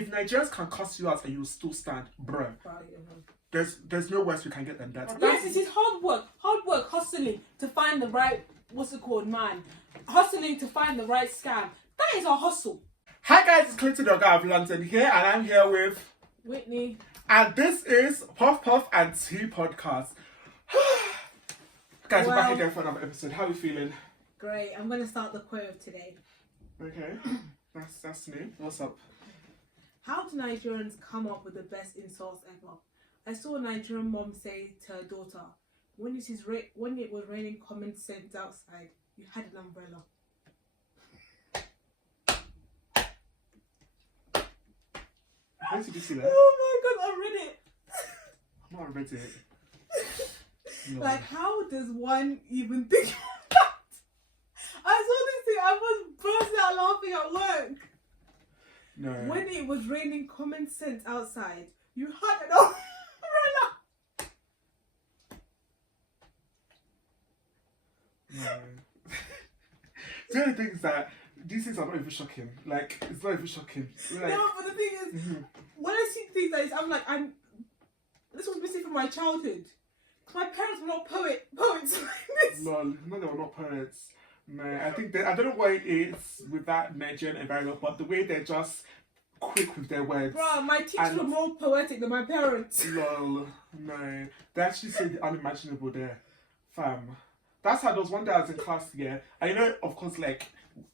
if Nigerians can cuss you out and you still stand, bruh, there's no worse we can get than that. Yes, it is hard work, hustling to find the right, man, hustling to find the right scam. That is a hustle. Hi guys, it's Clinton Ogaoflondon here, and I'm here with Whitney. And this is Puffpuffandteapodcast. Guys, we're back again for another episode. How are you feeling? Great. I'm going to start the quote of today. Okay, that's new. What's up? How do Nigerians come up with the best insults ever? I saw a Nigerian mom say to her daughter, when it was raining common sense outside, you had an umbrella. Where did you see that? Oh my god, I read it. I'm not read it. No. Like, how does one even think of that? I saw this thing, I was bursting out laughing at work. No. When it was raining common sense outside, you had an umbrella. No. The only thing is that these things are not even shocking. Like, it's not even shocking. Like, no, but the thing is, when I see things like this, I'm like, this was missing from my childhood. My parents were not poets like this. Lol, no, they were not poets. No, I think I don't know what it is with that Nigerian environment, but the way they're just quick with their words. Bro, my teachers were more poetic than my parents. Lol, no. They actually say the unimaginable there. Fam. That's how there was one day I was in class, yeah. And you know, of course, like,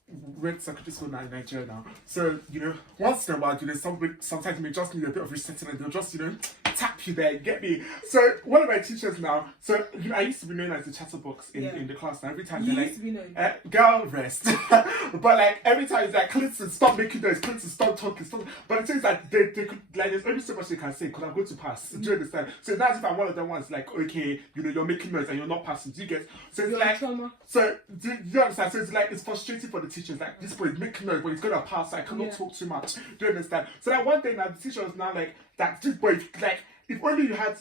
we're secondary school now in Nigeria now. So, you know, once in a while, you know, sometimes you may just need a bit of resetting and they'll just, you know, tap you there, you get me? So, one of my teachers now, so, you know, I used to be known as the chatterbox in the class. And every time they're like, girl, rest. But, like, every time it's like, Clinton, stop making noise, Clinton, stop talking, stop. But it seems like they could, like, there's only so much they can say because I'm going to pass during this time. So, that's if I'm one of them ones, like, okay, you know, you're making noise and you're not passing. Do you get? So, it's like, so, do you understand? So, it's like, it's frustrating for the teachers, like, this boy is making noise, but he's gonna pass, so I cannot talk too much. Do you understand? So that one day now, the teacher was now like, that this boy, like, if only you had,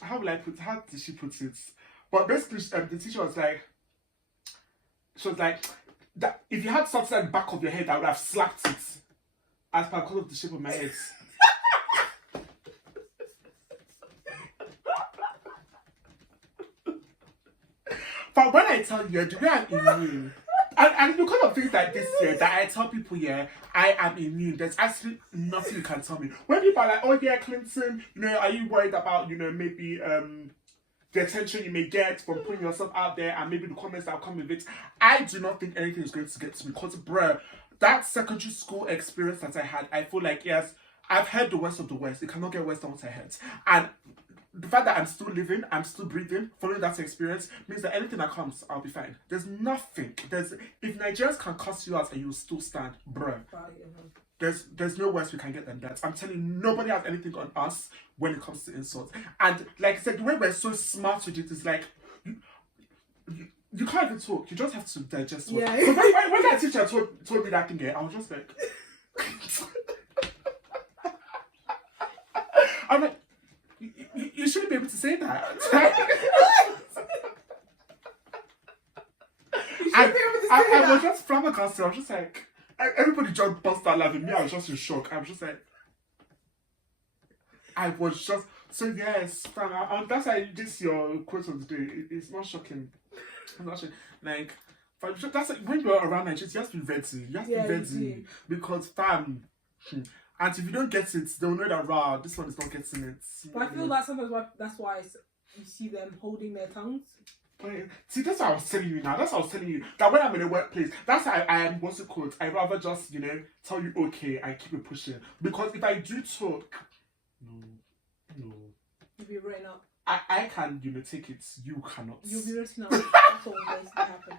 how did she put it? But basically, the teacher was like, that if you had something at the back of your head, I would have slapped it, as per because of the shape of my head. But when I tell you, the way I'm immune, and the kind of things like this year that I tell people, yeah, I am immune. There's actually nothing you can tell me. When people are like, oh yeah, Clinton, you know, are you worried about, you know, maybe the attention you may get from putting yourself out there and maybe the comments that come with it? I do not think anything is going to get to me because, bruh, that secondary school experience that I had, I feel like, yes, I've heard the worst of the worst. It cannot get worse than what I heard. And the fact that I'm still living, I'm still breathing, following that experience means that anything that comes, I'll be fine. There's nothing. If Nigerians can cuss you out and you still stand, bruh, there's no worse we can get than that. I'm telling you, nobody has anything on us when it comes to insults. And like I said, the way we're so smart with it is like, you can't even talk. You just have to digest what. Yeah. So when that teacher told me that thing, I was just like, I'm like, you shouldn't be able to say that. I was just flabbergasted. I was just like, everybody just burst out laughing. Me, I was just in shock. I was just like, so yes, that's why this your quote of the day. It's not shocking. It's not shocking. Like, that's like, when you're around Nigeria, you have to be ready. You have to be ready because fam. And if you don't get it, they'll know that this one is not getting it. But I feel like sometimes that's why you see them holding their tongues. See, that's what I was telling you now. That's what I was telling you. That when I'm in a workplace, that's how I am, what's it called? I'd rather just, you know, tell you okay and keep it pushing. Because if I do talk, no. You'll be written up. I can, you know, take it. You cannot. You'll be written up. That's all that's going to happen.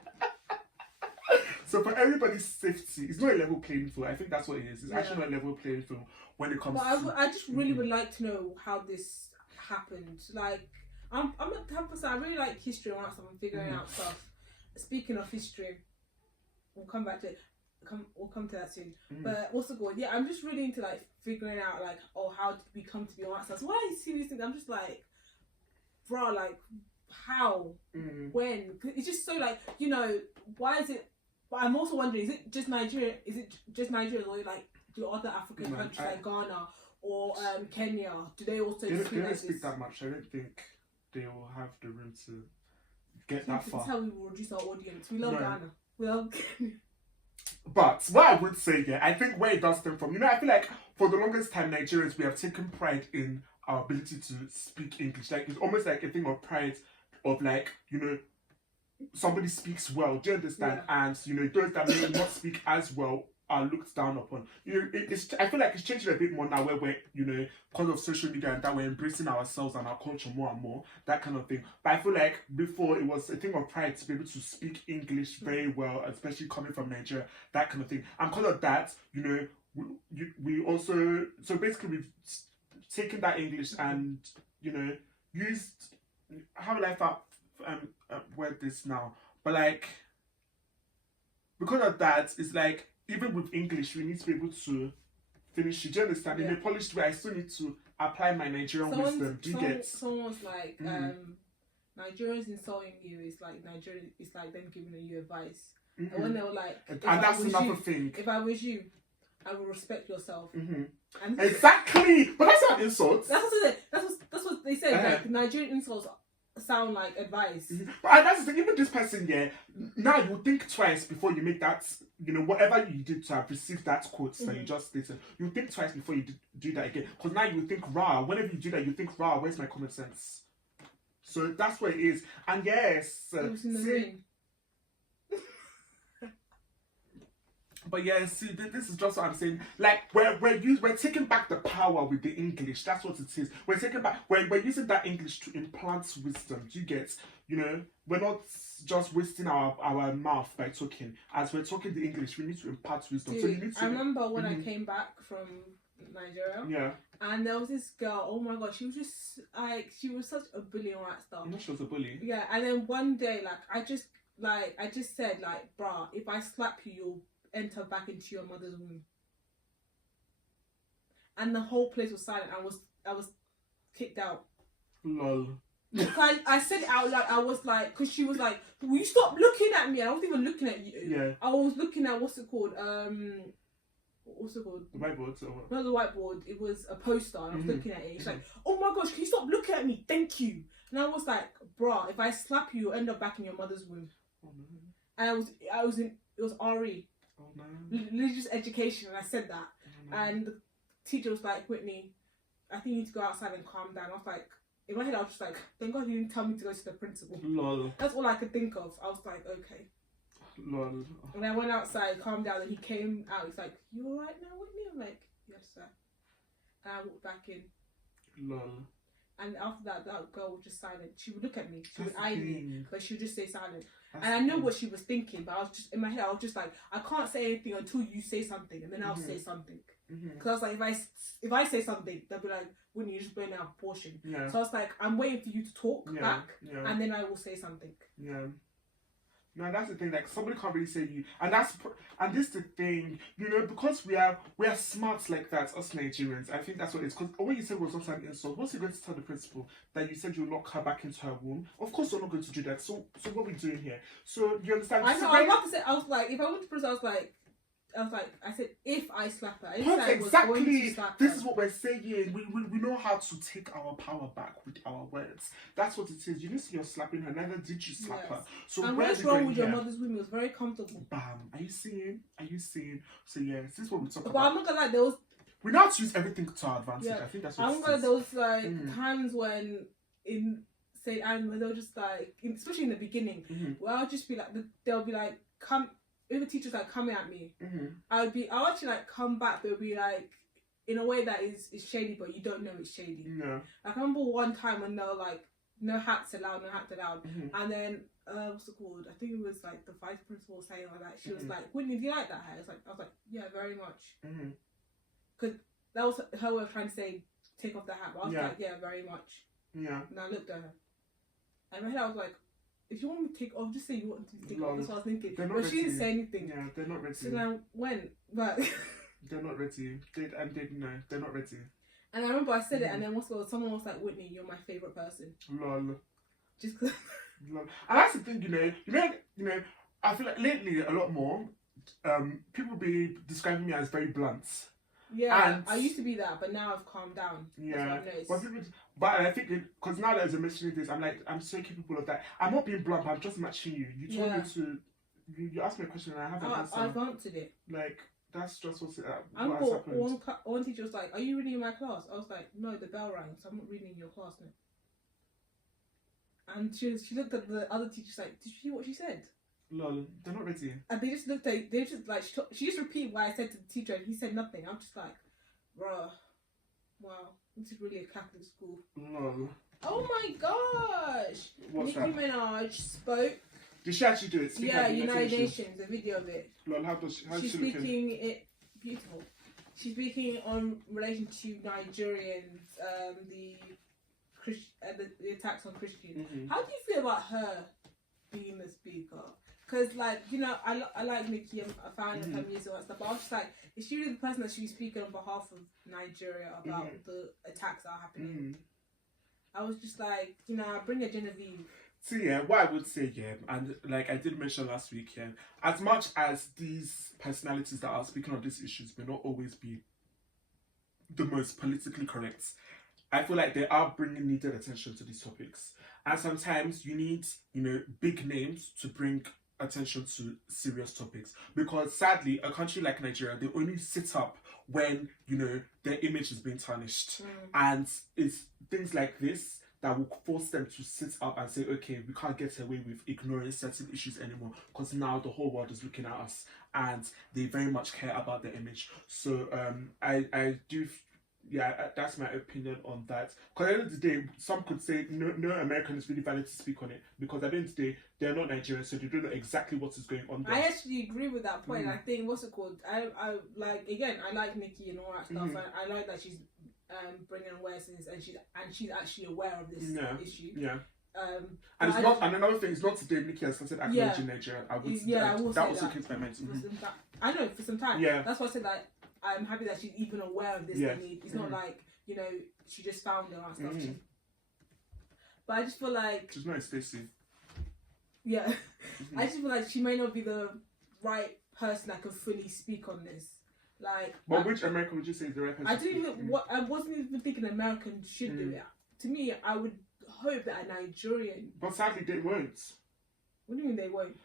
So for everybody's safety, it's not a level playing field. I think that's what it is. It's actually not a level playing field when it comes to... I just really would like to know how this happened. Like, I'm a type of person, I really like history and all that stuff and figuring out stuff. Speaking of history, we'll come back to it. We'll come to that soon. But what's the goal? Yeah, I'm just really into like figuring out like, how did we come to be on that stuff. So when I see these things, I'm just like, bro, like, how? When? It's just so like, you know, why is it... But I'm also wondering, is it just Nigeria? Is it just Nigeria, or like do other African No, countries like Ghana or Kenya, do they also They speak don't like speak this? that much. I don't think they will have the room to get This that far. is how we will reduce our audience. We love No. Ghana. We love But what I would say, yeah, I think where it does stem from, I feel like for the longest time, Nigerians, we have taken pride in our ability to speak English. Like, it's almost like a thing of pride of like, somebody speaks well, do you understand? Yeah. And, those that may not speak as well are looked down upon. I feel like it's changing a bit more now where we're, because of social media and that we're embracing ourselves and our culture more and more, that kind of thing. But I feel like before it was a thing of pride to be able to speak English very well, especially coming from Nigeria, that kind of thing. And because of that, we also, so basically we've taken that English and, used, how will I word this now? But like, because of that, it's like, even with English, we need to be able to finish it. Do you understand? Yeah. In a polished way, I still need to apply my Nigerian wisdom. Do you get? Someone was like, Nigerians insulting you is like Nigerian. It's like them giving you advice. And when they were like, and that's another thing. If I was you, I would respect yourself. And exactly, but that's not an insult. That's what they said. Like Nigerian insults sound like advice. But that's the thing. Even this person, now you think twice before you make that. Whatever you did to have received that quote that you just stated, you think twice before you do that again. Because now you think, rah. Whenever you do that, you think, rah. Where's my common sense? So that's where it is. And yes, it was in the rain. But yeah, see, this is just what I'm saying. Like, we're taking back the power with the English. That's what it is. We're taking back. We're using that English to implant wisdom. Do you get? We're not just wasting our mouth by talking. As we're talking the English, we need to impart wisdom. Dude, so you need to. I remember when I came back from Nigeria. Yeah. And there was this girl. Oh my god, she was just like, she was such a bully and all that stuff. She was a bully. Yeah, and then one day, I just said, bruh, if I slap you, you'll enter back into your mother's womb. And the whole place was silent. I was kicked out. Lol. I said it out loud. I was like, because she was like, will you stop looking at me? I wasn't even looking at you. Yeah. I was looking at, what's it called? What's it called? The whiteboard or what? Not the whiteboard. It was a poster. And I was looking at it. She's like, oh my gosh, can you stop looking at me? Thank you. And I was like, bruh, if I slap you, you'll end up back in your mother's womb. Oh no. And it was RE. Oh no. Religious education, and I said that. Oh, no. And the teacher was like, Whitney, I think you need to go outside and calm down. I was like, in my head, I was just like, thank God he didn't tell me to go to the principal. Lol. That's all I could think of. I was like, okay. Lol. And I went outside, calmed down, and he came out. He's like, you alright now, Whitney? I'm like, yes, sir. And I walked back in. Lol. And after that girl was just silent. She would look at me. She would eye me, but she would just stay silent. And I know what she was thinking, but I was just in my head. I was just like, I can't say anything until you say something, and then I'll say something. Because I was like, if I say something, they'll be like, "Wouldn't you just burn out of proportion?" Yeah. So I was like, I'm waiting for you to talk back, and then I will say something. Yeah. No, that's the thing. Like, somebody can't really say you, and this is the thing. Because we are smart like that, us Nigerians. I think that's what it is. Because what you said was also an insult. What's he going to tell the principal that you said you'll lock her back into her womb? Of course, you're not going to do that. So what are we doing here? So you understand? I know. I was about to say. I was like, if I went to prison, I said, if I slap her. I didn't say I was going to slap her. This is what we're saying. We know how to take our power back with our words. That's what it is. You didn't see you're slapping her, neither did you slap her. So and what's wrong with your mother's womb? It was very comfortable. Bam. Are you seeing? So yes, this is what we talk about. But I'm not gonna lie, there was... We know how to use everything to our advantage. Yeah. I think that's what I'm gonna. There was times when in St. Anne's where they'll just like, especially in the beginning, where I'll just be like, they'll be like, come. If the teacher's like coming at me, I'll actually like come back. They'll be like, in a way that is shady, but you don't know it's shady. Yeah. Like, I remember one time when they were like, no hats allowed, and then what's it called? I think it was like the vice principal saying like that. She was like, Whitney, do you like that hat? I was like, yeah, very much. Because that was her way of trying to say take off the hat. But I was like, yeah, very much. Yeah. And I looked at her, and in my head I was like, if you want me to take off, just say you want to take off. That's what I was thinking. But she didn't say anything. Yeah, they're not ready. So then I went, but they're not ready. They're not ready. And I remember I said it, and then someone was like, Whitney, you're my favourite person. Lol. Just cause. Lol. And that's the thing, I feel like lately a lot more, people be describing me as very blunt. Yeah, And I used to be that, but now I've calmed down. yeah, That's what I've noticed. but I think because now that you're mentioning this, I'm like, I'm so capable of that. I'm not being blunt, but I'm just matching you. You told me to. You asked me a question and I haven't answered. I've answered it. Like that's just what has Uncle, happened. one teacher was like, "Are you reading in my class?" I was like, "No, the bell rang, so I'm not reading in your class now." And she looked at the other teachers like, "Did you hear what she said?" Lol, they're not ready. And they just looked at, they just like, she just repeated what I said to the teacher, and he said nothing. I'm just like, bruh, wow, this is really a Catholic school. Lol. Oh my gosh! What's Nicki that? Minaj spoke. Did she actually do it? Yeah, United Nations, a video of it. Lol, how she's She's speaking it beautiful. She's speaking on relation to Nigerians, the attacks on Christians. Mm-hmm. How do you feel about her being the speaker? Because, like, you know, I like Nicki, I'm a fan of her music and stuff, but I was just like, is she really the person that should be speaking on behalf of Nigeria about the attacks that are happening? I was just like, you know, bring a Genevieve. So yeah, what I would say, yeah, and like I did mention last week, yeah, as much as these personalities that are speaking on these issues may not always be the most politically correct, I feel like they are bringing needed attention to these topics. And sometimes you need, you know, big names to bring attention to serious topics. Because sadly, a country like Nigeria, they only sit up when, you know, their image is being tarnished. And it's things like this that will force them to sit up and say, okay, we can't get away with ignoring certain issues anymore because now the whole world is looking at us and they very much care about their image. So I do, yeah, that's my opinion on that. Because at the end of the day, some could say no American is really valid to speak on it because at the end of the day, they're not Nigerian, so they don't know exactly what is going on there. I actually agree with that point. I think, what's it called? I like, again, I like Nicki and all that stuff, and I like that she's bringing awareness and she's actually aware of this issue. Yeah. And it's not. And another thing, it's not today Nicki has started acknowledging Nigeria. I will that also came to my mind. I know for some time. Yeah. That's why I said that I'm happy that she's even aware of this need. It's not like, you know, she just found it and stuff. But I just feel like she's not Stacey. Yeah. I just feel like she may not be the right person that can fully speak on this. Like, but which American would you say is the right person? I wasn't even thinking American should do it. To me, I would hope that a Nigerian. But sadly, they won't. What do you mean they won't?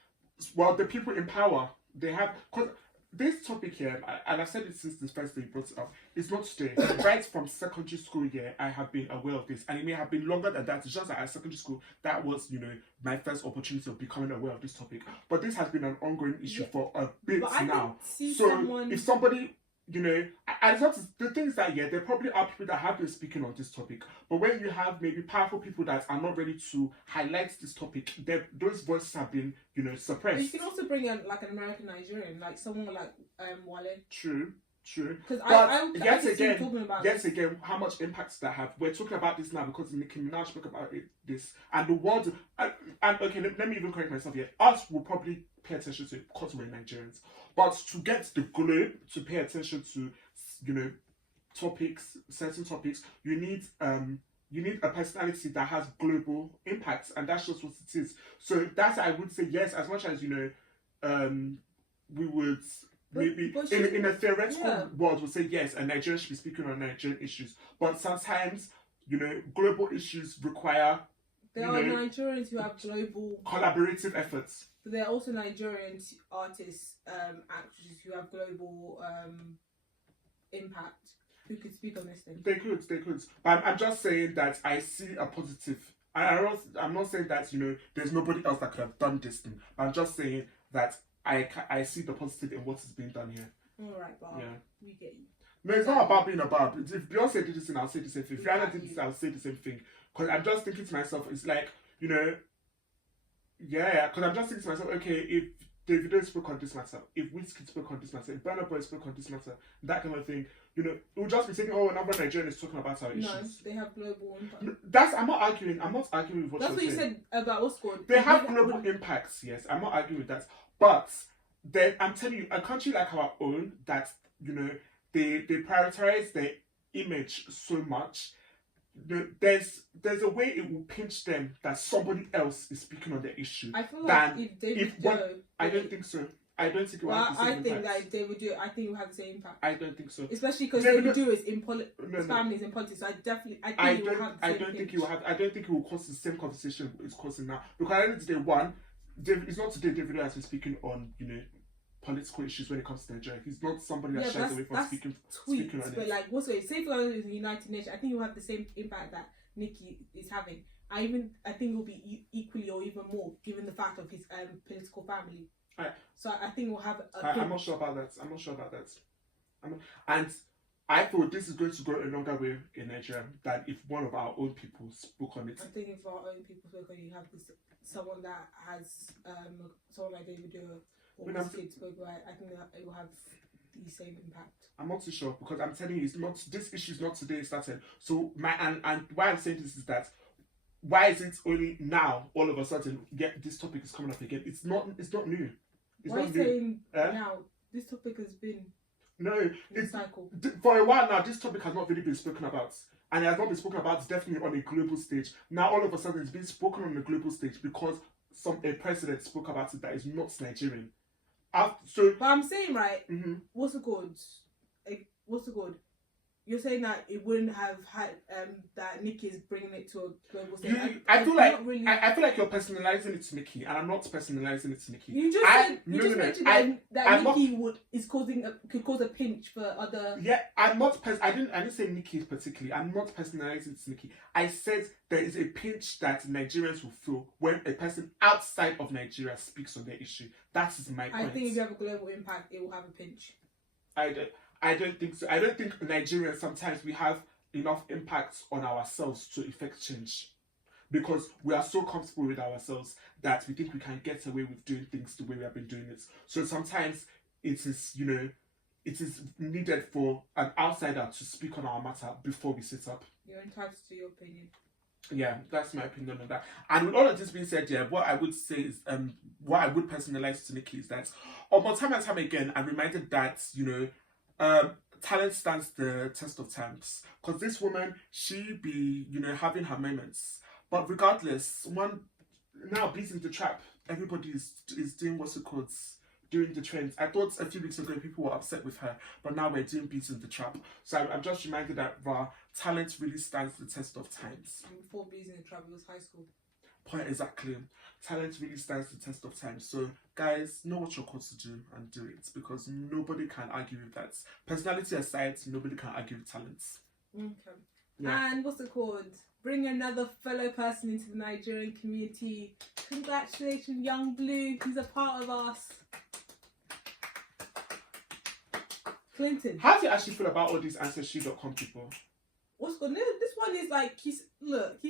Well, the people in power, they have. Because this topic here, and I've said it since the first day you brought it up, it's not today. Right from secondary school year, I have been aware of this. And it may have been longer than that. It's just that at secondary school, that was, you know, my first opportunity of becoming aware of this topic. But this has been an ongoing issue for a bit now. So if somebody, you know, and it's not, the thing is that, yeah, there probably are people that have been speaking on this topic. But when you have maybe powerful people that are not ready to highlight this topic, those voices have been, you know, suppressed. But you can also bring in like an American Nigerian, like someone like Wale. True. Because yet again, how much impact does that have? We're talking about this now because Nicki Minaj spoke about this, and the world. And okay, let me even correct myself here. Us will probably pay attention to it because we're Nigerians, but to get the globe to pay attention to, you know, certain topics, you need a personality that has global impact, and that's just what it is. So that's, I would say, yes, as much as, you know, we would. Maybe in a theoretical world, we'll say yes, a Nigerian should be speaking on Nigerian issues. But sometimes, you know, global issues require. There are Nigerians who have global collaborative efforts. But there are also Nigerian artists, actors who have global impact who could speak on this thing. They could. But I'm just saying that I see a positive. I'm not saying that, you know, there's nobody else that could have done this thing. I'm just saying that I see the positive in what is being done here. Alright, Bob. Yeah. We get you. No, it's not about being a Bob. If Beyonce did this thing, I'll say the same thing. If Rihanna did this, I'll say the same thing. Because I'm just thinking to myself, it's like, you know, because I'm just thinking to myself, okay, if Davido spoke on this matter, if Whitney spoke on this matter, if Burna Boy spoke on this matter, that kind of thing, you know, it would just be saying, oh, another Nigerian is talking about our issues. No, they have global impact. I'm not arguing with what you're saying. That's what you said about what's called. They have global impacts, yes. I'm not arguing with that. But then I'm telling you, a country like our own that, you know, they prioritize their image so much. There's a way it will pinch them that somebody else is speaking on their issue. I feel like I don't think so. I don't think it will Well, have the I same think impact. that they would do it. I think it will have the same impact. I don't think so. Especially because Davido- they would do it in No. families in politics. So I think I it will have the I same don't think pinch. it will have. I don't think it will cause the same conversation it's causing now. Because at the end of the day, one, it's not today. Davido has been speaking on political issues when it comes to Nigeria. He's not somebody that shies away from speaking tweets, on but it. like, what's it? Say for example, the United Nations, I think it will have the same impact that Nicki is having. I think it will be equally or even more, given the fact of his political family. So I think we'll have. I'm not sure about that. And I thought this is going to go a longer way in Nigeria than if one of our own people spoke on it. I'm thinking for our own people, so you have someone that has someone like Davido or Wizkid spoke about. I think that it will have the same impact. I'm not too sure because I'm telling you, it's not. This issue is not today started. So and why I'm saying this is that. Why is it only now all of a sudden this topic is coming up again? It's not new. It's why are you saying now? This topic has been it's cycle. For a while now. This topic has not really been spoken about, and it has not been spoken about definitely on a global stage. Now all of a sudden it's been spoken on a global stage because a president spoke about it that is not Nigerian. But I'm saying what's the code? You're saying that it wouldn't have had that Nicki is bringing it to a global stage. I feel like you're personalizing it to Nicki, and I'm not personalizing it to Nicki. You just said mentioned that Nicki could cause a pinch for other. Yeah, I'm not. I didn't say Nicki particularly. I'm not personalizing it to Nicki. I said there is a pinch that Nigerians will feel when a person outside of Nigeria speaks on their issue. That is my point. I think if you have a global impact, it will have a pinch. I don't think so. I don't think Nigerians sometimes we have enough impact on ourselves to effect change because we are so comfortable with ourselves that we think we can get away with doing things the way we have been doing it. So sometimes it is needed for an outsider to speak on our matter before we sit up. You're entitled to your opinion. Yeah, that's my opinion on that. And with all of this being said, what I would say is, what I would personalize to Nicki is that, more time and time again, I'm reminded that, talent stands the test of times. Because this woman, she be, having her moments. But regardless, now beating the trap, everybody is doing what's it called, doing the trends. I thought a few weeks ago people were upset with her, but now we're doing beating the trap. So I'm just reminded that talent really stands the test of times. And before beating the trap, it was high school. Point exactly. Talent really stands the test of time. So guys, know what you're called to do and do it because nobody can argue with that. Personality aside, nobody can argue with talents. Okay. Yeah. And what's it called? Bring another fellow person into the Nigerian community. Congratulations, Young Blue, who's a part of us. Clinton. How do you actually feel about all these Ancestry.com people? What's good? No, this one is like, he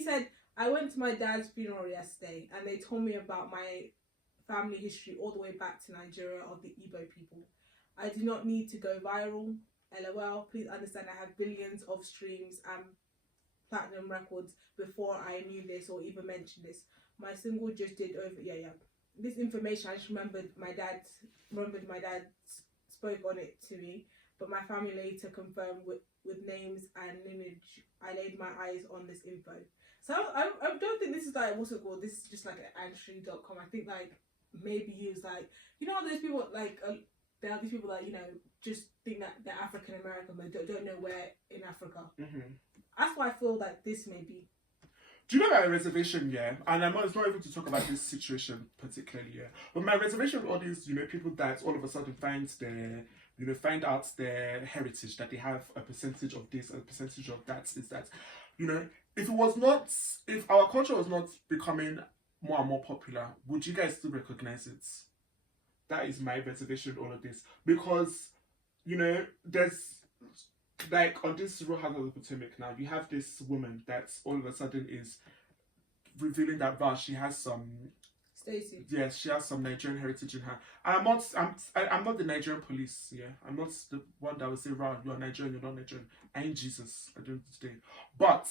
said, I went to my dad's funeral yesterday and they told me about my family history all the way back to Nigeria of the Igbo people. I do not need to go viral. LOL. Please understand I have billions of streams and platinum records before I knew this or even mentioned this. My single just did over. Yeah. This information, I just remembered my dad spoke on it to me, but my family later confirmed with names and lineage. I laid my eyes on this info. So I don't think this is like, what's it called? This is just like an Ancestry.com. I think like maybe he was like, those people like there are these people that just think that they're African American but don't know where in Africa. Mm-hmm. That's why I feel like this may be. Do you know my reservation? Yeah, and I'm not able to talk about this situation particularly. Yeah, but my reservation with all these people that all of a sudden find out their heritage, that they have a percentage of this, a percentage of that, is that if our culture was not becoming more and more popular, would you guys still recognize it? That is my reservation with all of this. Because, there's, like, on this Real House of the Potomac now, you have this woman that all of a sudden is revealing that, she has some... Stacey. Yes, she has some Nigerian heritage in her. And I'm not the Nigerian police, yeah. I'm not the one that will say, you're Nigerian, you're not Nigerian. I ain't Jesus at the end of the day. But,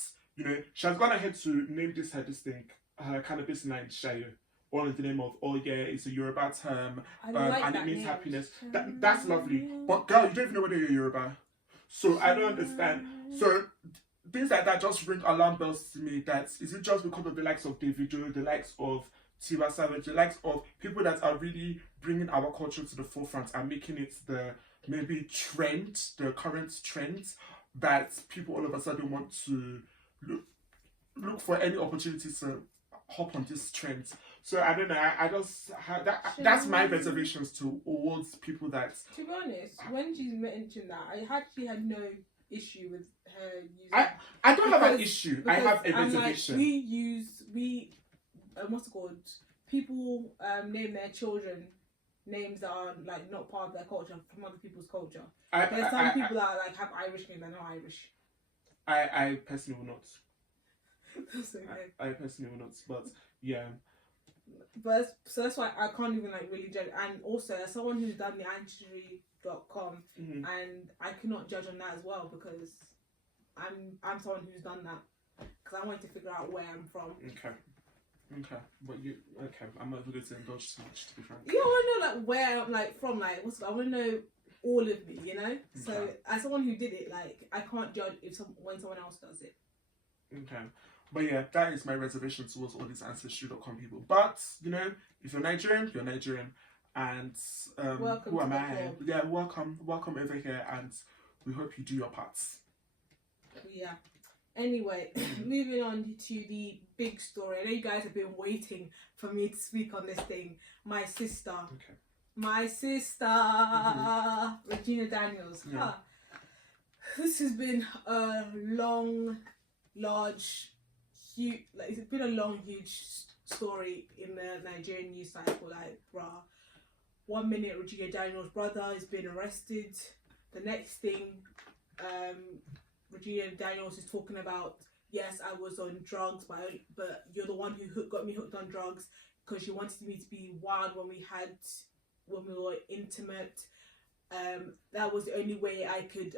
she has gone ahead to name this her cannabis line Shayo. All in the name of, it's a Yoruba term, and it means happiness. That's lovely. But girl, you don't even know whether you're Yoruba. So I don't understand. So things like that just ring alarm bells to me. That is it just because of the likes of Davido, the likes of Tiwa Savage, the likes of people that are really bringing our culture to the forefront and making it the maybe trend, the current trend, that people all of a sudden want to look for any opportunity to hop on this trend. So I don't know. I just that's my reservations towards people that. To be honest, when she mentioned that, I actually had no issue with her using. I don't have an issue. I have a reservation. Like, what's it called? People name their children names that are like not part of their culture from other people's culture. There's some people that like have Irish names that are not Irish. I personally will not. That's okay. I personally will not, but yeah. But so that's why I can't even like really judge. And also, as someone who's done the IMMATURITY.com, Mm-hmm. and I cannot judge on that as well because I'm someone who's done that because I wanted to figure out where I'm from. Okay, but I'm not going to indulge too much, to be frank. You want to know like where I'm like from, like I want to know all of me, you know. Okay. So as someone who did it, like I can't judge when someone else does it. Okay, but yeah, that is my reservation towards all these Ancestry.com people. But you know, if you're Nigerian, you're Nigerian, and welcome who to am the I? club. Yeah, welcome over here, and we hope you do your parts. Yeah. Anyway, moving on to the big story. I know you guys have been waiting for me to speak on this thing. My sister. Okay. My sister, Regina Daniels. Yeah. Huh. This has been a long, large, huge. Like it's been a long, huge story in the Nigerian news cycle. Like, bruh, 1 minute Regina Daniels' brother has been arrested. The next thing, Regina Daniels is talking about, yes, I was on drugs, but you're the one who got me hooked on drugs because you wanted me to be wild when we were intimate. That was the only way I could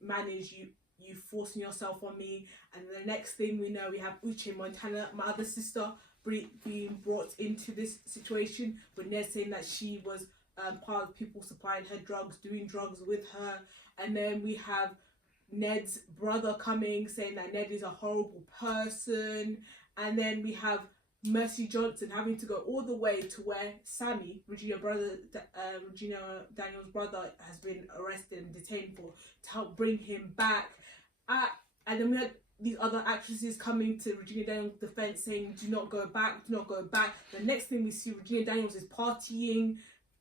manage you forcing yourself on me. And the next thing we know, we have Uche Montana, my other sister, being brought into this situation with Ned saying that she was part of people supplying her drugs, doing drugs with her. And then we have Ned's brother coming saying that Ned is a horrible person. And then we have Mercy Johnson having to go all the way to where Sammy, Regina Daniels' brother, has been arrested and detained for, to help bring him back. And then we had these other actresses coming to Regina Daniels' defense saying, do not go back, do not go back. The next thing we see, Regina Daniels is partying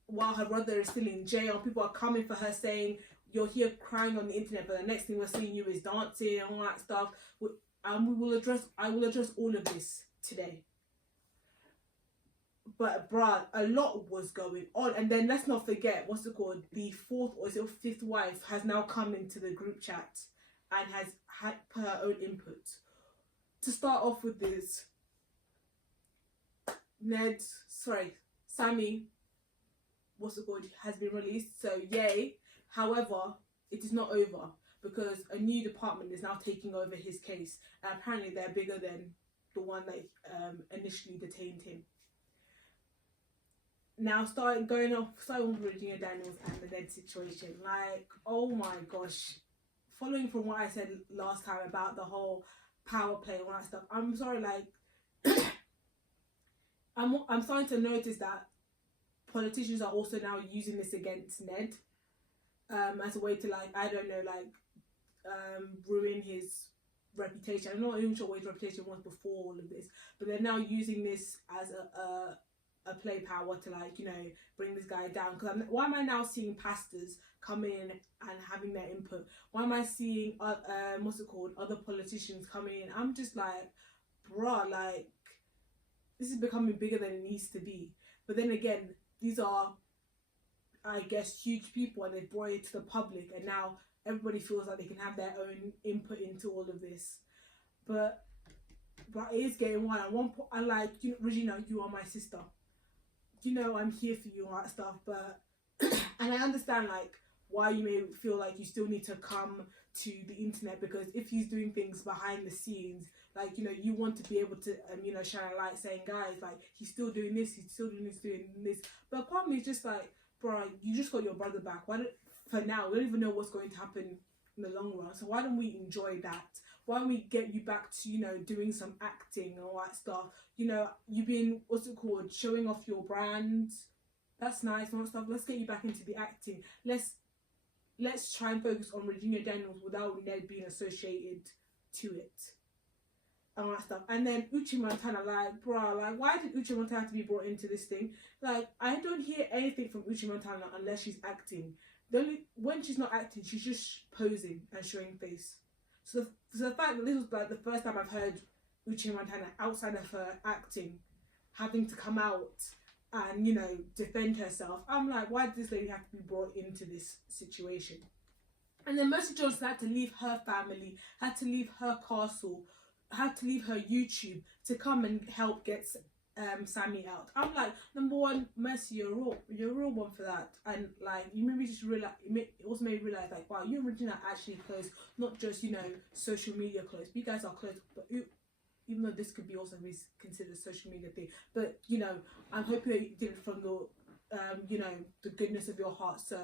while her brother is still in jail. People are coming for her saying, you're here crying on the internet, but the next thing we're seeing you is dancing and all that stuff. I will address all of this today. But bruh, a lot was going on. And then let's not forget, what's it called? The fourth or fifth wife has now come into the group chat and has had put her own input. To start off with this, Sammy, what's it called, has been released. So yay. However, it is not over because a new department is now taking over his case. And apparently they're bigger than the one that initially detained him. Now, starting with Regina Daniels and the Ned situation, like, oh my gosh, following from what I said last time about the whole power play and all that stuff, I'm sorry, like, I'm starting to notice that politicians are also now using this against Ned, as a way to, like, I don't know, like, ruin his reputation. I'm not even sure what his reputation was before all of this, but they're now using this as a play power to, like, you know, bring this guy down. Because why am I now seeing pastors come in and having their input? Why am I seeing other politicians coming in? I'm just like, bruh, like, this is becoming bigger than it needs to be. But then again, these are, I guess, huge people, and they've brought it to the public, and now everybody feels like they can have their own input into all of this. But it is getting wild. At one point, I like, you know, Regina, you are my sister. You know, I'm here for you and all that stuff, but and I understand, like, why you may feel like you still need to come to the internet, because if he's doing things behind the scenes, like, you know, you want to be able to you know, shine a light saying, guys, like, he's still doing this, doing this. But part of me is just like, bro, you just got your brother back. For now, we don't even know what's going to happen in the long run, so why don't we enjoy that? Why don't we get you back to, you know, doing some acting and all that stuff? You know, you've been, showing off your brand that's nice and all that stuff. Let's get you back into the acting. Let's try and focus on Regina Daniels without Ned being associated to it. And all that stuff. And then Uche Montana, like, bruh, like, why did Uche Montana have to be brought into this thing? Like, I don't hear anything from Uche Montana unless she's acting. When she's not acting, she's just posing and showing face. So the fact that this was like the first time I've heard Uche Montana outside of her acting having to come out and, you know, defend herself, I'm like, why did this lady have to be brought into this situation? And then Mercy Johnson had to leave her family, had to leave her castle, had to leave her YouTube to come and help get Sammy out. I'm like, number one, Mercy, you're a real one for that. And like, you made me just realize, it also made me realize, like, wow, you and Regina are actually close, not just, you know, social media close. You guys are close, but even though this could be also considered a social media thing, but you know, I'm hoping that you did it from the you know, the goodness of your heart. So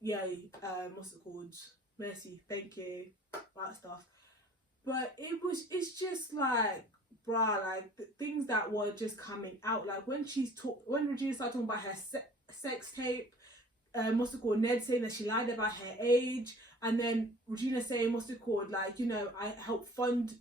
yeah, what's it called, Mercy, thank you, that stuff. But it's just like, bruh, like the things that were just coming out, like when Regina started talking about her sex tape, what's it called, Ned saying that she lied about her age, and then Regina saying, what's it called, like, you know, I help fund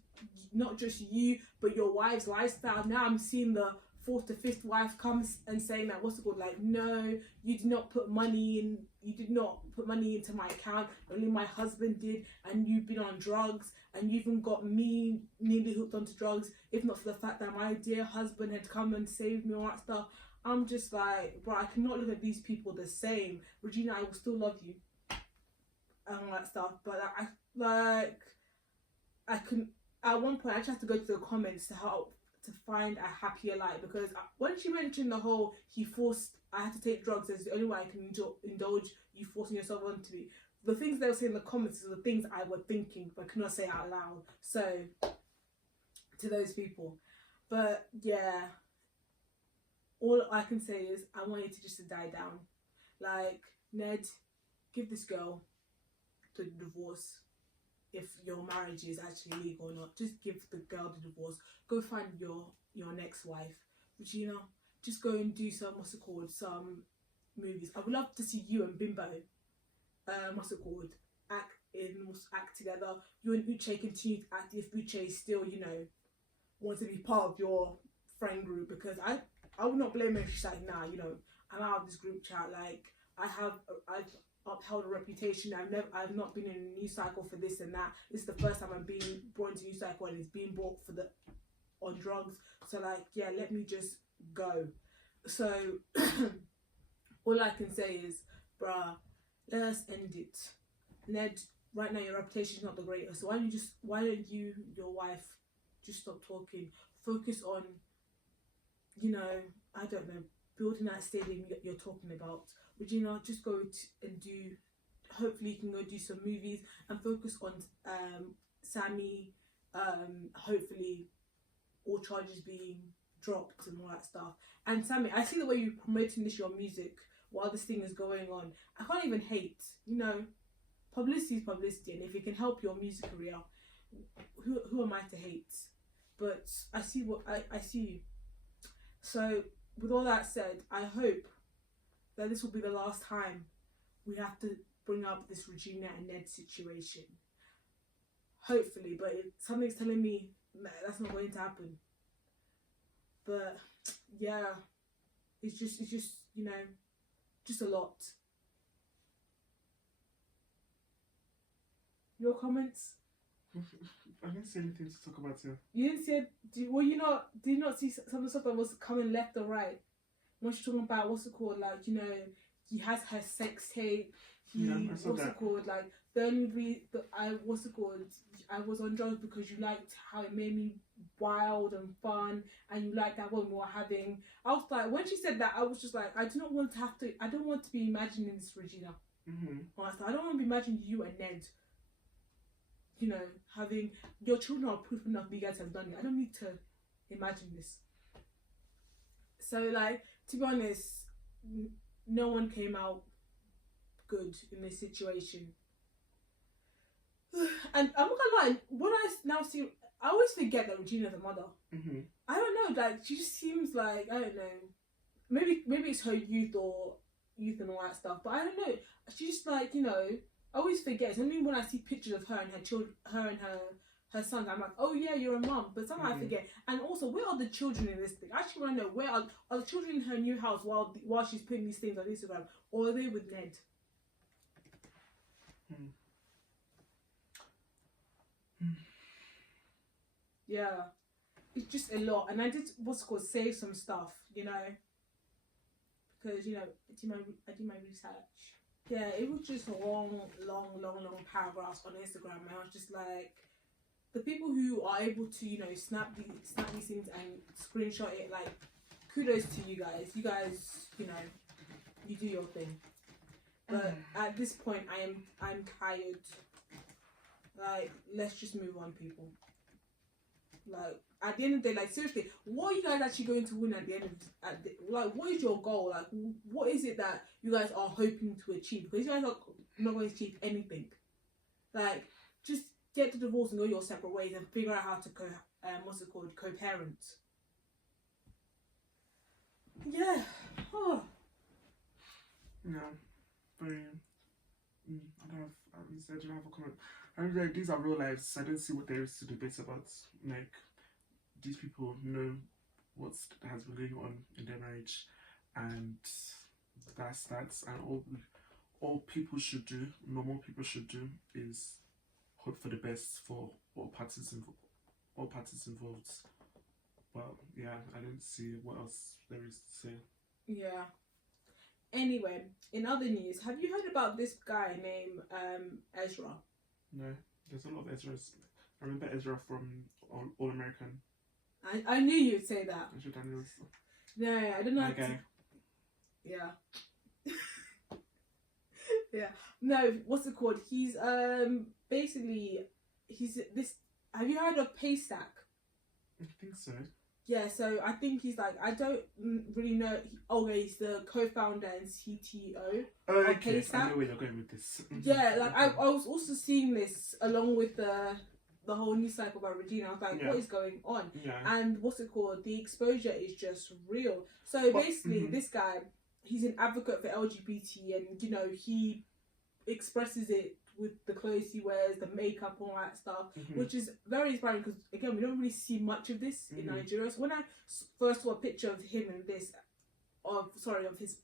not just you but your wife's lifestyle. Now I'm seeing the 4th to 5th wife comes and saying that, what's it called, like, no, you did not put money into my account, only my husband did, and you've been on drugs, and you even got me nearly hooked onto drugs, if not for the fact that my dear husband had come and saved me, all that stuff. I'm just like, bro, I cannot look at these people the same. Regina, I will still love you, and all that stuff, but I can, at one point I just had to go to the comments to help to find a happier light, because when she mentioned the whole I had to take drugs as the only way I can indulge you forcing yourself onto me, the things they were saying in the comments are the things I was thinking but could not say out loud. So to those people, but yeah, all I can say is I want it to just die down. Like, Ned, give this girl the divorce. If your marriage is actually legal or not, just give the girl the divorce. Go find your next wife. Regina, just go and do some, some movies. I would love to see you and Bimbo, act together. You and Uche continue to act if Uche still, you know, wants to be part of your friend group, because I would not blame her if she's like, nah, you know, I'm out of this group chat. Like, I've upheld a reputation. I've not been in a news cycle for this and that. This is the first time I'm being brought into a news cycle and it's being brought on drugs. So like, yeah, let me just go. So all I can say is, bruh, let us end it. Ned, right now your reputation is not the greatest. So why don't you, your wife, just stop talking? Focus on, you know, I don't know, building that stadium you're talking about. Regina, just go and do, hopefully you can go do some movies and focus on Sammy, hopefully all charges being dropped and all that stuff. And Sammy, I see the way you're promoting your music while this thing is going on. I can't even hate, you know, publicity is publicity, and if it can help your music career, who am I to hate? But I see I see you. So with all that said, I hope that this will be the last time we have to bring up this Regina and Ned situation. Hopefully, but something's telling me that's not going to happen. But yeah, it's just you know, just a lot. Your comments? I didn't see anything to talk about here. You didn't see it? Did you not see some of the stuff that was coming left or right? When she's talking about, like, you know, he has her sex tape. I was on drugs because you liked how it made me wild and fun, and you liked that when we were having. I was like, when she said that, I was just like, I don't want to be imagining this, Regina. I don't want to be imagining you and Ned, you know, having, your children are proof enough you guys have done it. I don't need to imagine this. So like, to be honest, no one came out good in this situation. And I'm not gonna lie, when I now see, I always forget that Regina's a mother. I don't know, like, she just seems like, I don't know, maybe it's her youth and all that stuff, but I don't know. She's just like, you know, I always forget. It's only when I see pictures of her and her children, her sons, I'm like, oh yeah, you're a mum. But sometimes I forget. And also, where are the children in this thing? I actually want to know, where are the children in her new house while she's putting these things on Instagram, or are they with Ned? Yeah, it's just a lot. And I did save some stuff, you know, because, you know, I did my research. Yeah, it was just long paragraphs on Instagram, and I was just like, the people who are able to, you know, snap these things and screenshot it, like, kudos to you guys. You guys, you know, you do your thing. But at this point, I'm tired. Like, let's just move on, people. Like, at the end of the day, like, seriously, what are you guys actually going to win at the end of like, what is your goal? Like, what is it that you guys are hoping to achieve? Because you guys are not going to achieve anything. Like, just get the divorce and go your separate ways and figure out how to co-parent. Yeah. Oh. Yeah. Very. I don't have a comment. I mean, like, these are real lives. I don't see what there is to debate about. Like, these people know what has been going on in their marriage, and that's and all people should do, normal people should do, is hope for the best for all parties involved. Well, yeah, I don't see what else there is to say. Yeah. Anyway, in other news, have you heard about this guy named Ezra? No, there's a lot of Ezras. I remember Ezra from All American. I knew you'd say that. Ezra Daniels. No, I don't know. Okay. Yeah. Yeah. No, what's it called? He's basically he's this. Have you heard of Paystack? I think so. Yeah, so I think he's like, I don't really know. He's the co-founder and CTO of Paystack. I know where you're going with this. Yeah, like I was also seeing this along with the whole news cycle about Regina. I was like, what is going on? Yeah. And what's it called? The exposure is just real. So basically, this guy, he's an advocate for LGBT, and, you know, he expresses it with the clothes he wears, the makeup, all that stuff, which is very inspiring, because again, we don't really see much of this in Nigeria. So when I first saw a picture of him and of his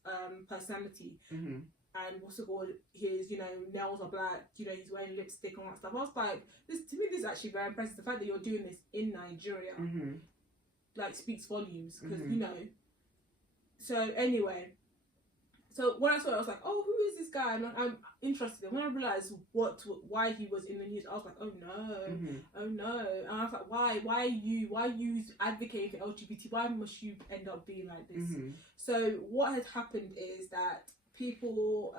personality, and what's it called, his, you know, nails are black, you know, he's wearing lipstick and all that stuff, I was like, this is actually very impressive. The fact that you're doing this in Nigeria like speaks volumes, because you know. So anyway, so when I saw it, I was like, oh, who is this guy? And I'm interested. And when I realised why he was in the news, I was like, oh no. And I was like, why are you advocating for LGBT? Why must you end up being like this? So what had happened is that people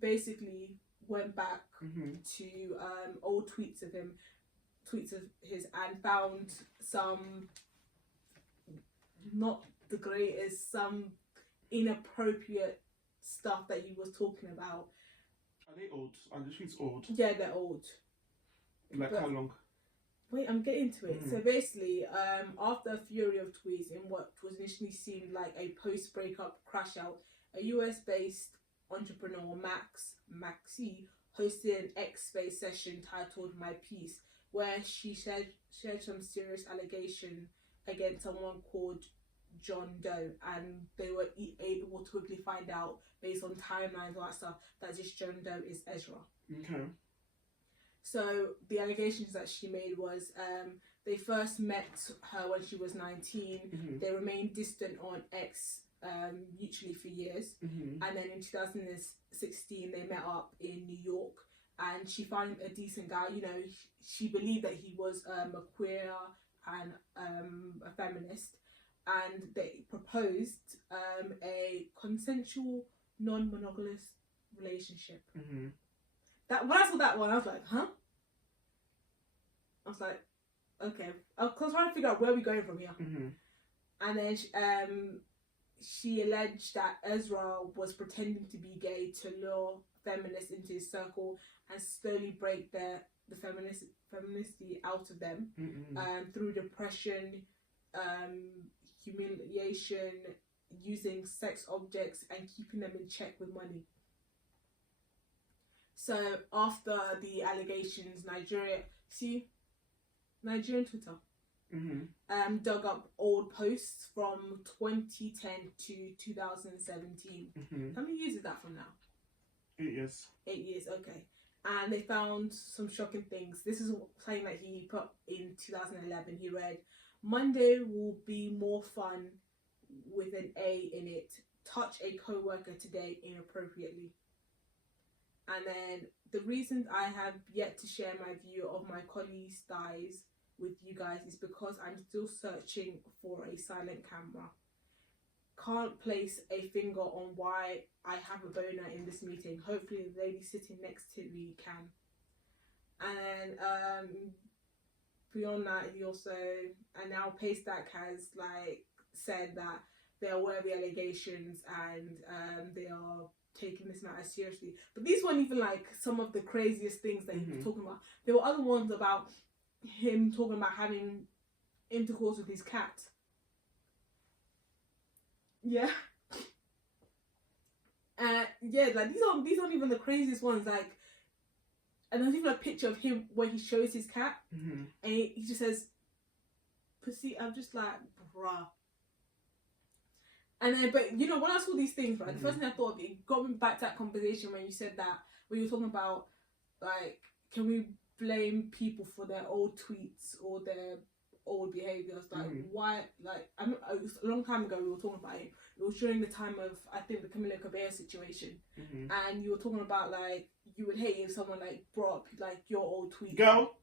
basically went back to old tweets of his, and found some not the greatest, some inappropriate stuff that he was talking about. Are they old? Are the tweets old? Yeah, they're old. Like, how long? Wait, I'm getting to it. So basically, after a fury of tweets in what was initially seemed like a post-breakup crash out, a US-based entrepreneur, Maxi, hosted an X-Space session titled My Piece, where she shared some serious allegation against someone called John Doe, and they were able to quickly find out, based on timelines and all that stuff, that this John Doe is Ezra. Okay. So the allegations that she made was they first met her when she was 19. They remained distant on X mutually for years, and then in 2016 they met up in New York, and she found a decent guy. You know, she believed that he was a queer and a feminist, and they proposed a consensual non-monogamous relationship. That when I saw that one, I was like, huh? I was like, okay. I was trying to figure out where we're going from here. And then she alleged that Ezra was pretending to be gay to lure feminists into his circle and slowly break the femininity out of them through depression, humiliation, using sex objects, and keeping them in check with money. So after the allegations, Nigerian Twitter dug up old posts from 2010 to 2017. How many years is that from now? 8 years. 8 years, okay. And they found some shocking things. This is something that he put in 2011. He read, "Monday will be more fun with an A in it. Touch a co-worker today inappropriately." And then the reason I have yet to share my view of my colleague's thighs with you guys is because I'm still searching for a silent camera. Can't place a finger on why I have a boner in this meeting. Hopefully the lady sitting next to me can. And then beyond that, he also, and now Paystack has like said that they're aware of the allegations and they are taking this matter seriously. But these weren't even like some of the craziest things that he was talking about. There were other ones about him talking about having intercourse with his cat. Yeah. Yeah, like these aren't even the craziest ones. Like, and there's even a picture of him where he shows his cat and he just says, "Pussy." I'm just like, bruh. And then, but you know, when I saw these things, right, the first thing I thought of, it got me back to that conversation when you said that, when you were talking about, like, can we blame people for their old tweets or their old behaviours? Like, why, like, it was a long time ago we were talking about it. It was during the time of, I think, the Camila Cabello situation. And you were talking about, like, you would hate if someone, like, brought up, like, your old tweet. Girl,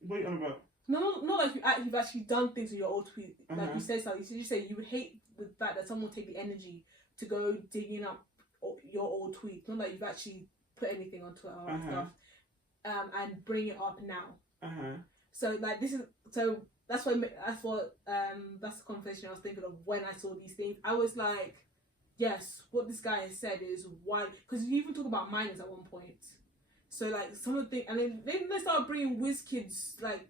what are you on about? No, not like you've actually done things with your old tweet. Like, you said something. You say you would hate the fact that someone would take the energy to go digging up your old tweet. Not like you've actually put anything on Twitter and stuff. And bring it up now. So, like, that's the conversation I was thinking of when I saw these things. I was like, yes, what this guy has said is why, because you even talk about minors at one point. So, like, some of the things, and then they started bringing WizKid's, like,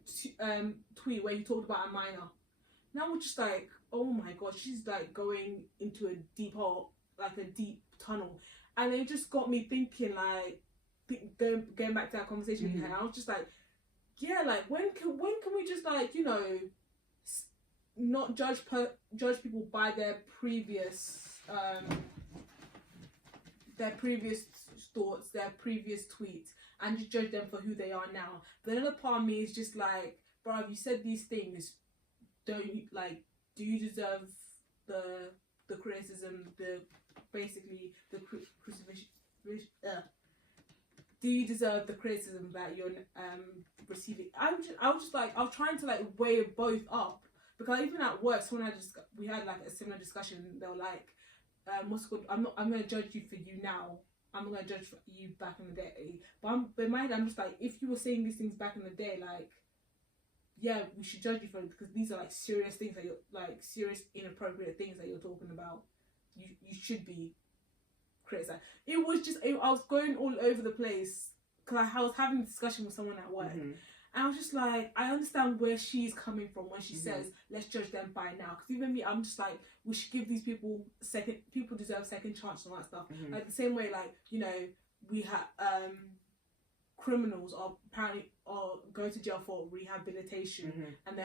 tweet where he talked about a minor. Now we're just like, oh my god, she's, like, going into a deep hole, like a deep tunnel. And it just got me thinking, like, going back to that conversation we had, I was just like, yeah, like, when can we just, like, you know, not judge people by their previous thoughts, their previous tweets, and just judge them for who they are now. But another part of me is just like, bro, you said these things, do you deserve the criticism, crucifixion? Do you deserve the criticism that you're receiving? I was just like, I was trying to, like, weigh both up, because even at work, we had like a similar discussion. They were like, what's good? I'm gonna judge you for you now. I'm not gonna judge you back in the day. But in my head, I'm just like, if you were saying these things back in the day, like, yeah, we should judge you for it, because these are, like, serious things that you're, like, serious inappropriate things that you're talking about. You should be criticized. It was just, I was going all over the place, because I was having a discussion with someone at work, and I was just like, I understand where she's coming from when she says, let's judge them by now. Because even me, I'm just like, we should give these people people deserve second chance and all that stuff. Like, the same way, like, you know, we have criminals are apparently go to jail for rehabilitation, and they